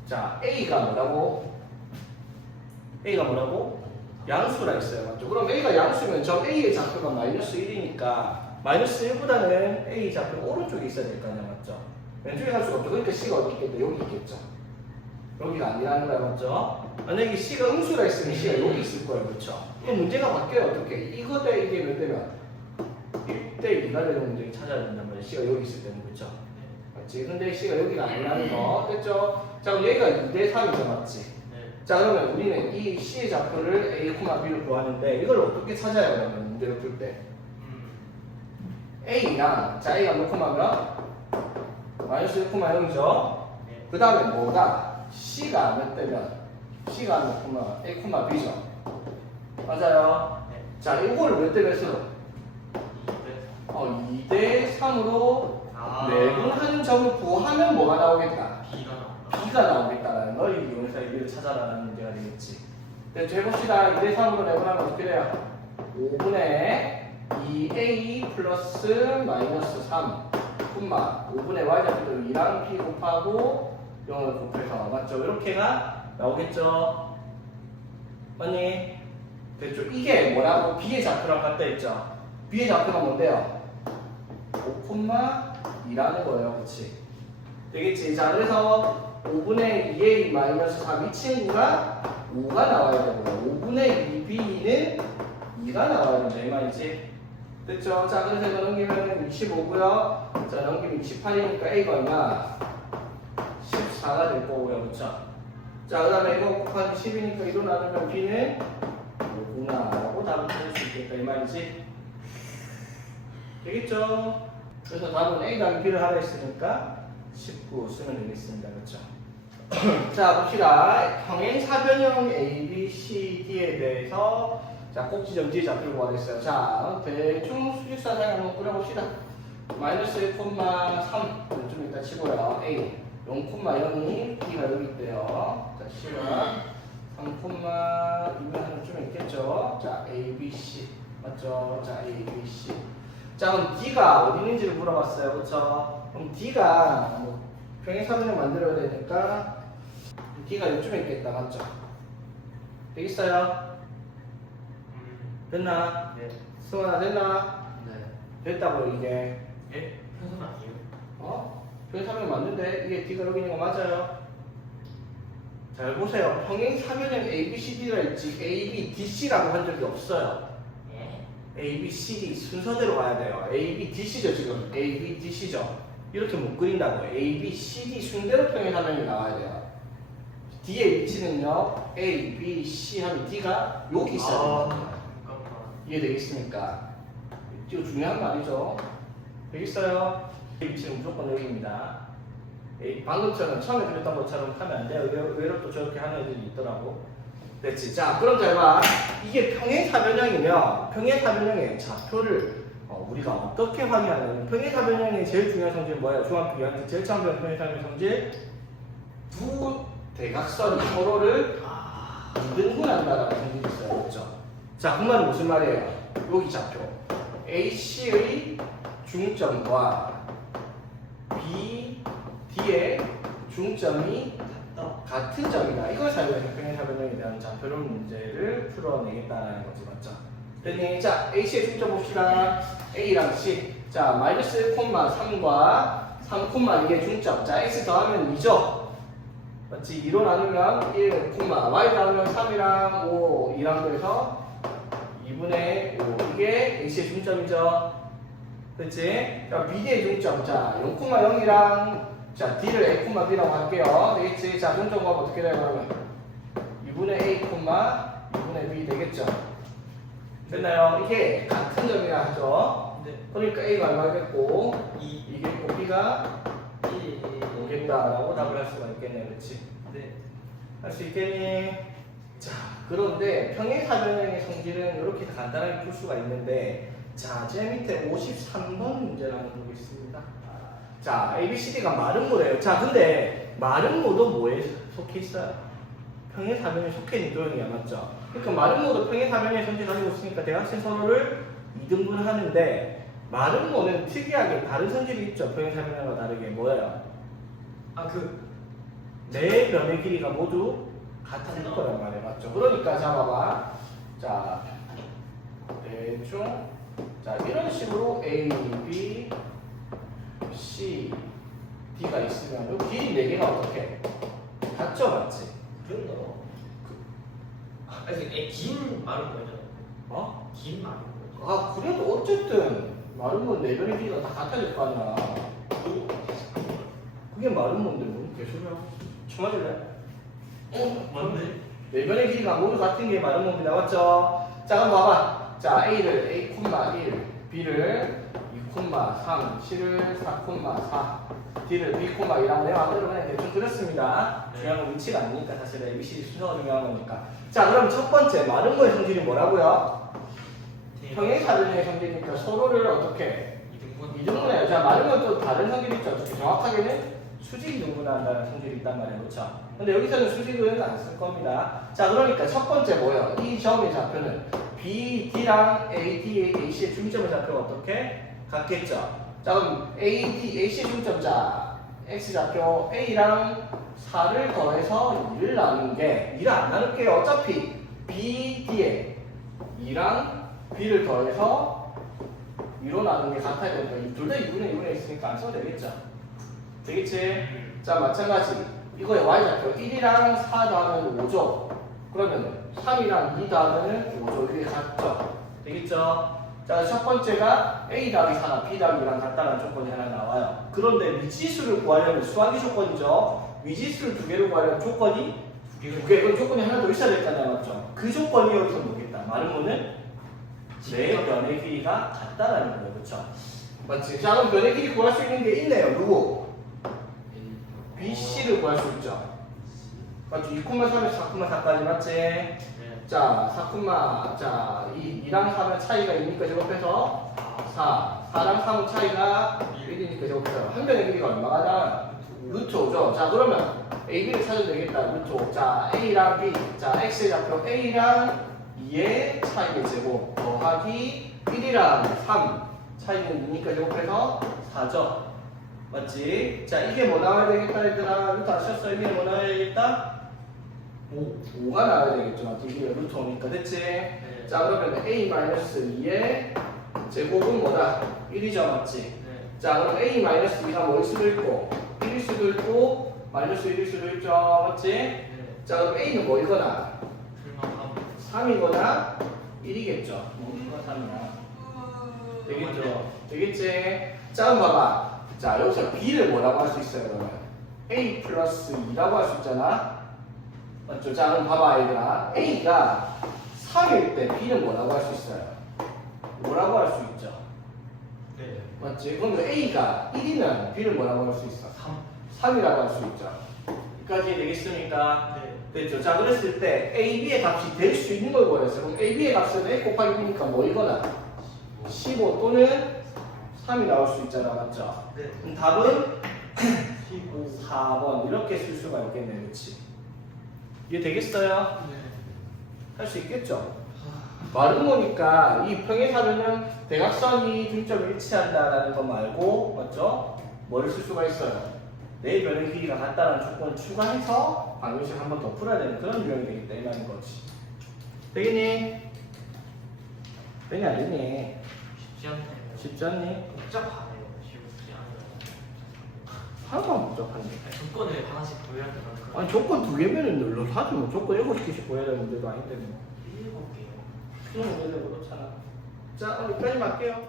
자, A가 뭐라고? A가 뭐라고? 양수라 있어요. 맞죠? 그럼 A가 양수면 저 A의 좌표가 마이너스 1이니까 마이너스 1보다는 A 좌표가 오른쪽에 있어야 될 거 아니야. 맞죠? 왼쪽에 갈 수가 없죠. 그러니까 C가 어디 있겠다? 여기 있겠죠. 여기가 아니라는 거야. 맞죠? 만약에 C가 음수라 있으면 C가 여기 있을 거예요. 그렇죠? 그럼 문제가 바뀌어요. 어떻게? 이거 대 이게 몇 대면 1대 2가 되는 문제를 찾아야 된단 말이에요. C가 여기 있을 때는. 그렇죠? 맞지? 근데 C가 여기가 아니라는 거. 됐죠? 자, 그럼 얘가 2대 3이죠. 맞지? 네. 자, 그러면 우리는 이 C의 좌표를 A, B로 구하는데 이걸 어떻게 찾아요? 그러면 문제를 풀 때. A랑, 자, A가 몇 콤마면? 마이너스 1,0이죠? 네. 그 다음에 뭐가? C가 몇 대면? C가 몇 콤마? A, B죠? 맞아요? 네. 자, 이거를 몇 대 몇으로? 2대 3으로 아. 내분하는 점을 구하면 뭐가 나오겠다? B가 나온다. B가 나오겠다라는 걸 이용해서 이를 찾아라는 문제가 되겠지. 됐죠? 해봅시다. 2대 3으로 내분하면 어떻게 돼요? 5분의 2A 플러스 마이너스 3 5분의 y좌표도 2랑 p 곱하고 0을 곱해서 맞죠? 이렇게가 나오겠죠? 맞니? 됐죠? 이게 뭐라고? b의 좌표랑 같다 했죠? b의 좌표가 뭔데요? 5,2라는 거예요. 그치? 되겠지? 자, 그래서 5분의 2a 마이너스 3 이 친구가 5가 나와야 되고요. 5분의 2b는 2가 나와야 된다. 이 말이지? 됐죠? 자, 그래서 이거 넘기면 25고요. 자, 넘기면 28이니까 A가 얼마? 14가 될 거고요. 그쵸? 자, 그 다음에 이거 곱하기 10이니까 이로 나누면 B는 5구나 라고 답을 찾을 수 있겠다. 이 말이지? 되겠죠? 그래서 답은 A 다음에 B를 하라 했으니까 19 쓰면 되겠습니다. 그쵸? 자, 봅시다. 평행사변형 A, B, C, D에 대해서 자, 꼭지점 뒤에 좌표를 구하겠어요. 자, 대충 수직사상에 한번 꾸려봅시다. 마이너스 1,3 좀 이따 치고요. A 0,0이 B가 여기 있대요. 자, C가 3,2면 하나 좀 있겠죠. 자, A, B, C 맞죠? 자, A, B, C. 자, 그럼 D가 어디 있는지를 물어봤어요. 그렇죠? 그럼 D가 뭐 평행사변형 만들어야 되니까 D가 이쪽에 있겠다. 맞죠? 되겠어요? 됐나? 네. 승환아 됐나? 네. 됐다고 이게 예? 편선 아니에요? 어? 평행사변 맞는데 이게 D가 여기 있는 거 맞아요? 잘 보세요. 평행사변형 ABCD가 있지 AB, DC라고 한 적이 없어요. 예. ABCD 순서대로 가야 돼요. AB, DC죠 지금. AB, DC죠. 이렇게 못 그린다고. ABCD 순대로 평행사변이 나와야 돼요. D의 위치는요 A, B, C 하면 D가 여기 있어야 돼요. 이해되겠습니까? 이거 중요한 말이죠. 되겠어요? 위치는 무조건 여기입니다. 방금처럼 처음에 그렸던 것처럼 하면 안 돼요. 의외로 또 저렇게 하는 애들이 있더라고. 됐지? 자, 그럼 잘 봐. 이게 평행사변형이면 평행사변형의 좌표를 우리가 어떻게 확인하냐면 평행사변형의 제일 중요한 성질은 뭐예요? 중학교 2학년 제일 처음 배운 평행사변형 성질 두 대각선이 서로를 이등분한다라는 성질이 있어요. 그렇죠? 자, 그 말은 무슨 말이에요? 여기 좌표 AC의 중점과 B, D의 중점이 같은 점이다. 이걸 사용해서 평행사변형에 대한 좌표론 문제를 풀어내겠다는 거지, 맞죠? 됐니? 자, AC의 중점 봅시다. A랑 C. 자, 마이너스 1,3과 3, 이게 중점. 자, X 더하면 2죠? 맞지? 2로 나누면 1, Y 더하면 3이랑 5, 2랑 더해서 2분의 5. 이게 AC의 중점이죠? 그렇지? 자, BD의 중점. 자, 0,0이랑 자, D를 A, B라고 할게요. 되겠지? 자, 중점과 어떻게 돼요, 그러면? 2분의 A, 2분의 B 되겠죠? 됐나요? 이게 같은 점이라 하죠? 네. 그러니까 A가 얼마겠고, 2. 이겠고, B가 1. 오겠다라고 답을 할 수가 있겠네, 그렇지? 네. 할 수 있겠니? 자, 그런데 평행사변형의 성질은 이렇게 간단하게 풀 수가 있는데, 자, 제 밑에 53번 문제를 한번 보겠습니다. 자, ABCD가 마름모래요. 자, 근데 마름모도 뭐에 속해 있어요? 평행사변에 속해 있는 도형이야, 맞죠? 그러니까 마름모도 평행사변의 성질 가지고 있으니까 대각선 서로를 2등분 하는데, 마름모는 특이하게 다른 성질이 있죠. 평행사변형과 다르게 뭐예요? 네 변의 길이가 모두 같을 거란 말이에요, 맞죠? 그러니까 잡아봐. 자, 대충 자 이런 식으로 A, B, C, D가 있으면 이 길이 4개가 어떻게? 같죠, 맞지? 그런가? 아니, 긴 말은 뭐죠? 어? 긴 말은 뭐죠? 아 그래도 어쨌든 마름모 4변의 길이가 다 같아질 거 아니야. 그게 마름모인데 뭔 개소리야? 쳐맞을래? 맞네. 4변의 길이가 모두 같은 게 마름모입니다, 맞죠? 자 그럼 봐봐. 자 A를 A, 1, B를 2,3, C를 4,4, D를 B, 1이라고 내 마음대로 그냥 대충 그렸습니다. 중요한 건 위치가 아니니까 사실 ABCD 순서가 중요한 거니까. 자 그럼 첫 번째 마름모의 성질이 뭐라고요? 평행사변형의 성질이니까 서로를 어떻게? 2등분. 이등분해요. 자 마름모는 또 다른 성질이 있죠. 어떻게 정확하게는 수직 등분한다는 성질이 있단 말이에요, 그렇죠? 근데 여기서는 수직은 안 쓸 겁니다. 자 그러니까 첫 번째 뭐예요? 이 점의 좌표는 B, D랑 A, D, AC의 중점의 좌표가 어떻게? 같겠죠? 자 그럼 A, D, AC의 중점 자 X 좌표 A랑 4를 더해서 2를 나눈 게 2를 안 나눌게요. 어차피 B, D에 2랑 B를 더해서 2로 나눈 게 같아야 되니까 둘 다 2분의 2분의 있으니까 안 써도 되겠죠? 되겠지? 자 마찬가지 이거의 Y좌표 1이랑 4 더하면 5죠? 그러면 3이랑 2 더하면 5죠. 이게 같죠? 되겠죠? 자, 첫 번째가 A 더하기 4나 B 더하기 2랑 같다는 조건이 하나 나와요. 그런데 미지수를 구하려면 수학이 조건이죠. 미지수를 2개로 구하려면 조건이 2개. 그럼 조건이 하나 더 있어야 될까요? 맞죠? 그 조건이 여기서 뭐겠다? 마름모는 네 변의 길이가 같다라는 거예요. 그렇죠? 맞지? 자, 그럼 변의 길이 구할 수 있는 게 있네요. 누구? BC를 구할 수 있죠. 맞죠? 2,3에서 4,4까지 맞지? 네. 자, 4, 자, 2랑 3은 차이가 2니까 제곱해서 4, 4랑 3은 차이가 1이니까 제곱해서 한 변의 길이가 얼마가 나? 루트 5죠. 자, 그러면 A, B를 찾으면 되겠다. 루트 5. 자, A랑 B, 자, X의 좌표 A랑 2의 차이의 제곱 더하기 1이랑 3 차이는 2니까 제곱해서 4죠. 맞지? 자, 이게 뭐 나와야 되겠다, 얘들아? 루트 아셨어? 이게 뭐 나와야 되겠다? 5가 나와야 되겠죠. 맞지? 이게 루트 5니까, 됐지? 네. 자, 그러면 A-2의 제곱은 뭐다? 1이죠, 맞지? 네. 자, 그럼 A-2가 뭐일 수도 있고, 1일 수도 있고, 마이너스 1일 수도 있죠, 맞지? 네. 자, 그럼 A는 뭐이거나? 불만 3이거나 1이겠죠. 뭐, 3이야. 되겠죠? 되겠지? 자, 그럼 봐봐. 자, 여기서 B를 뭐라고 할 수 있어요, 그러면? A 플러스 2라고 할 수 있잖아? 맞죠? 자, 그럼 봐봐, 얘들아. A가 3일 때 B는 뭐라고 할 수 있어요? 뭐라고 할 수 있죠? 네. 맞지? 그럼 A가 1이면 B를 뭐라고 할 수 있어? 3이라고 할 수 있죠. 여기까지 되겠습니까? 네. 됐죠? 자, 그랬을 때 A, B의 값이 될 수 있는 걸 구했어요. 그럼 A, B의 값은 A 곱하기 B니까 뭐이거나 15 또는 3이 나올 수 있잖아, 맞죠? 네. 그럼 답은 4번 이렇게 쓸 수가 있겠네, 그렇지? 이게 되겠어요? 네. 할 수 있겠죠? 마름모니까 이 평행사변은 대각선이 중점에 일치한다라는 거 말고, 맞죠? 뭐를 쓸 수가 있어요? 네 변의 길이가 같다는 조건을 추가해서 방정식 한 번 더 풀어야 되는 그런 유형이 되겠다 이 말인 거지. 되겠니? 되니 안 되니? 쉽지 않네요. 쉽지 않니? 복잡하네요. 쉽지 않아요. 하나만 복잡한데. 조건을 하나씩 보여야 되는 그런. 아니 조건 2개면은 눌러 사지 뭐 조건 7개씩 보여야 되는 문제도 아닌데 뭐. 7개요. 그런 문제도 그렇잖아. 자, 여기까지 할게요.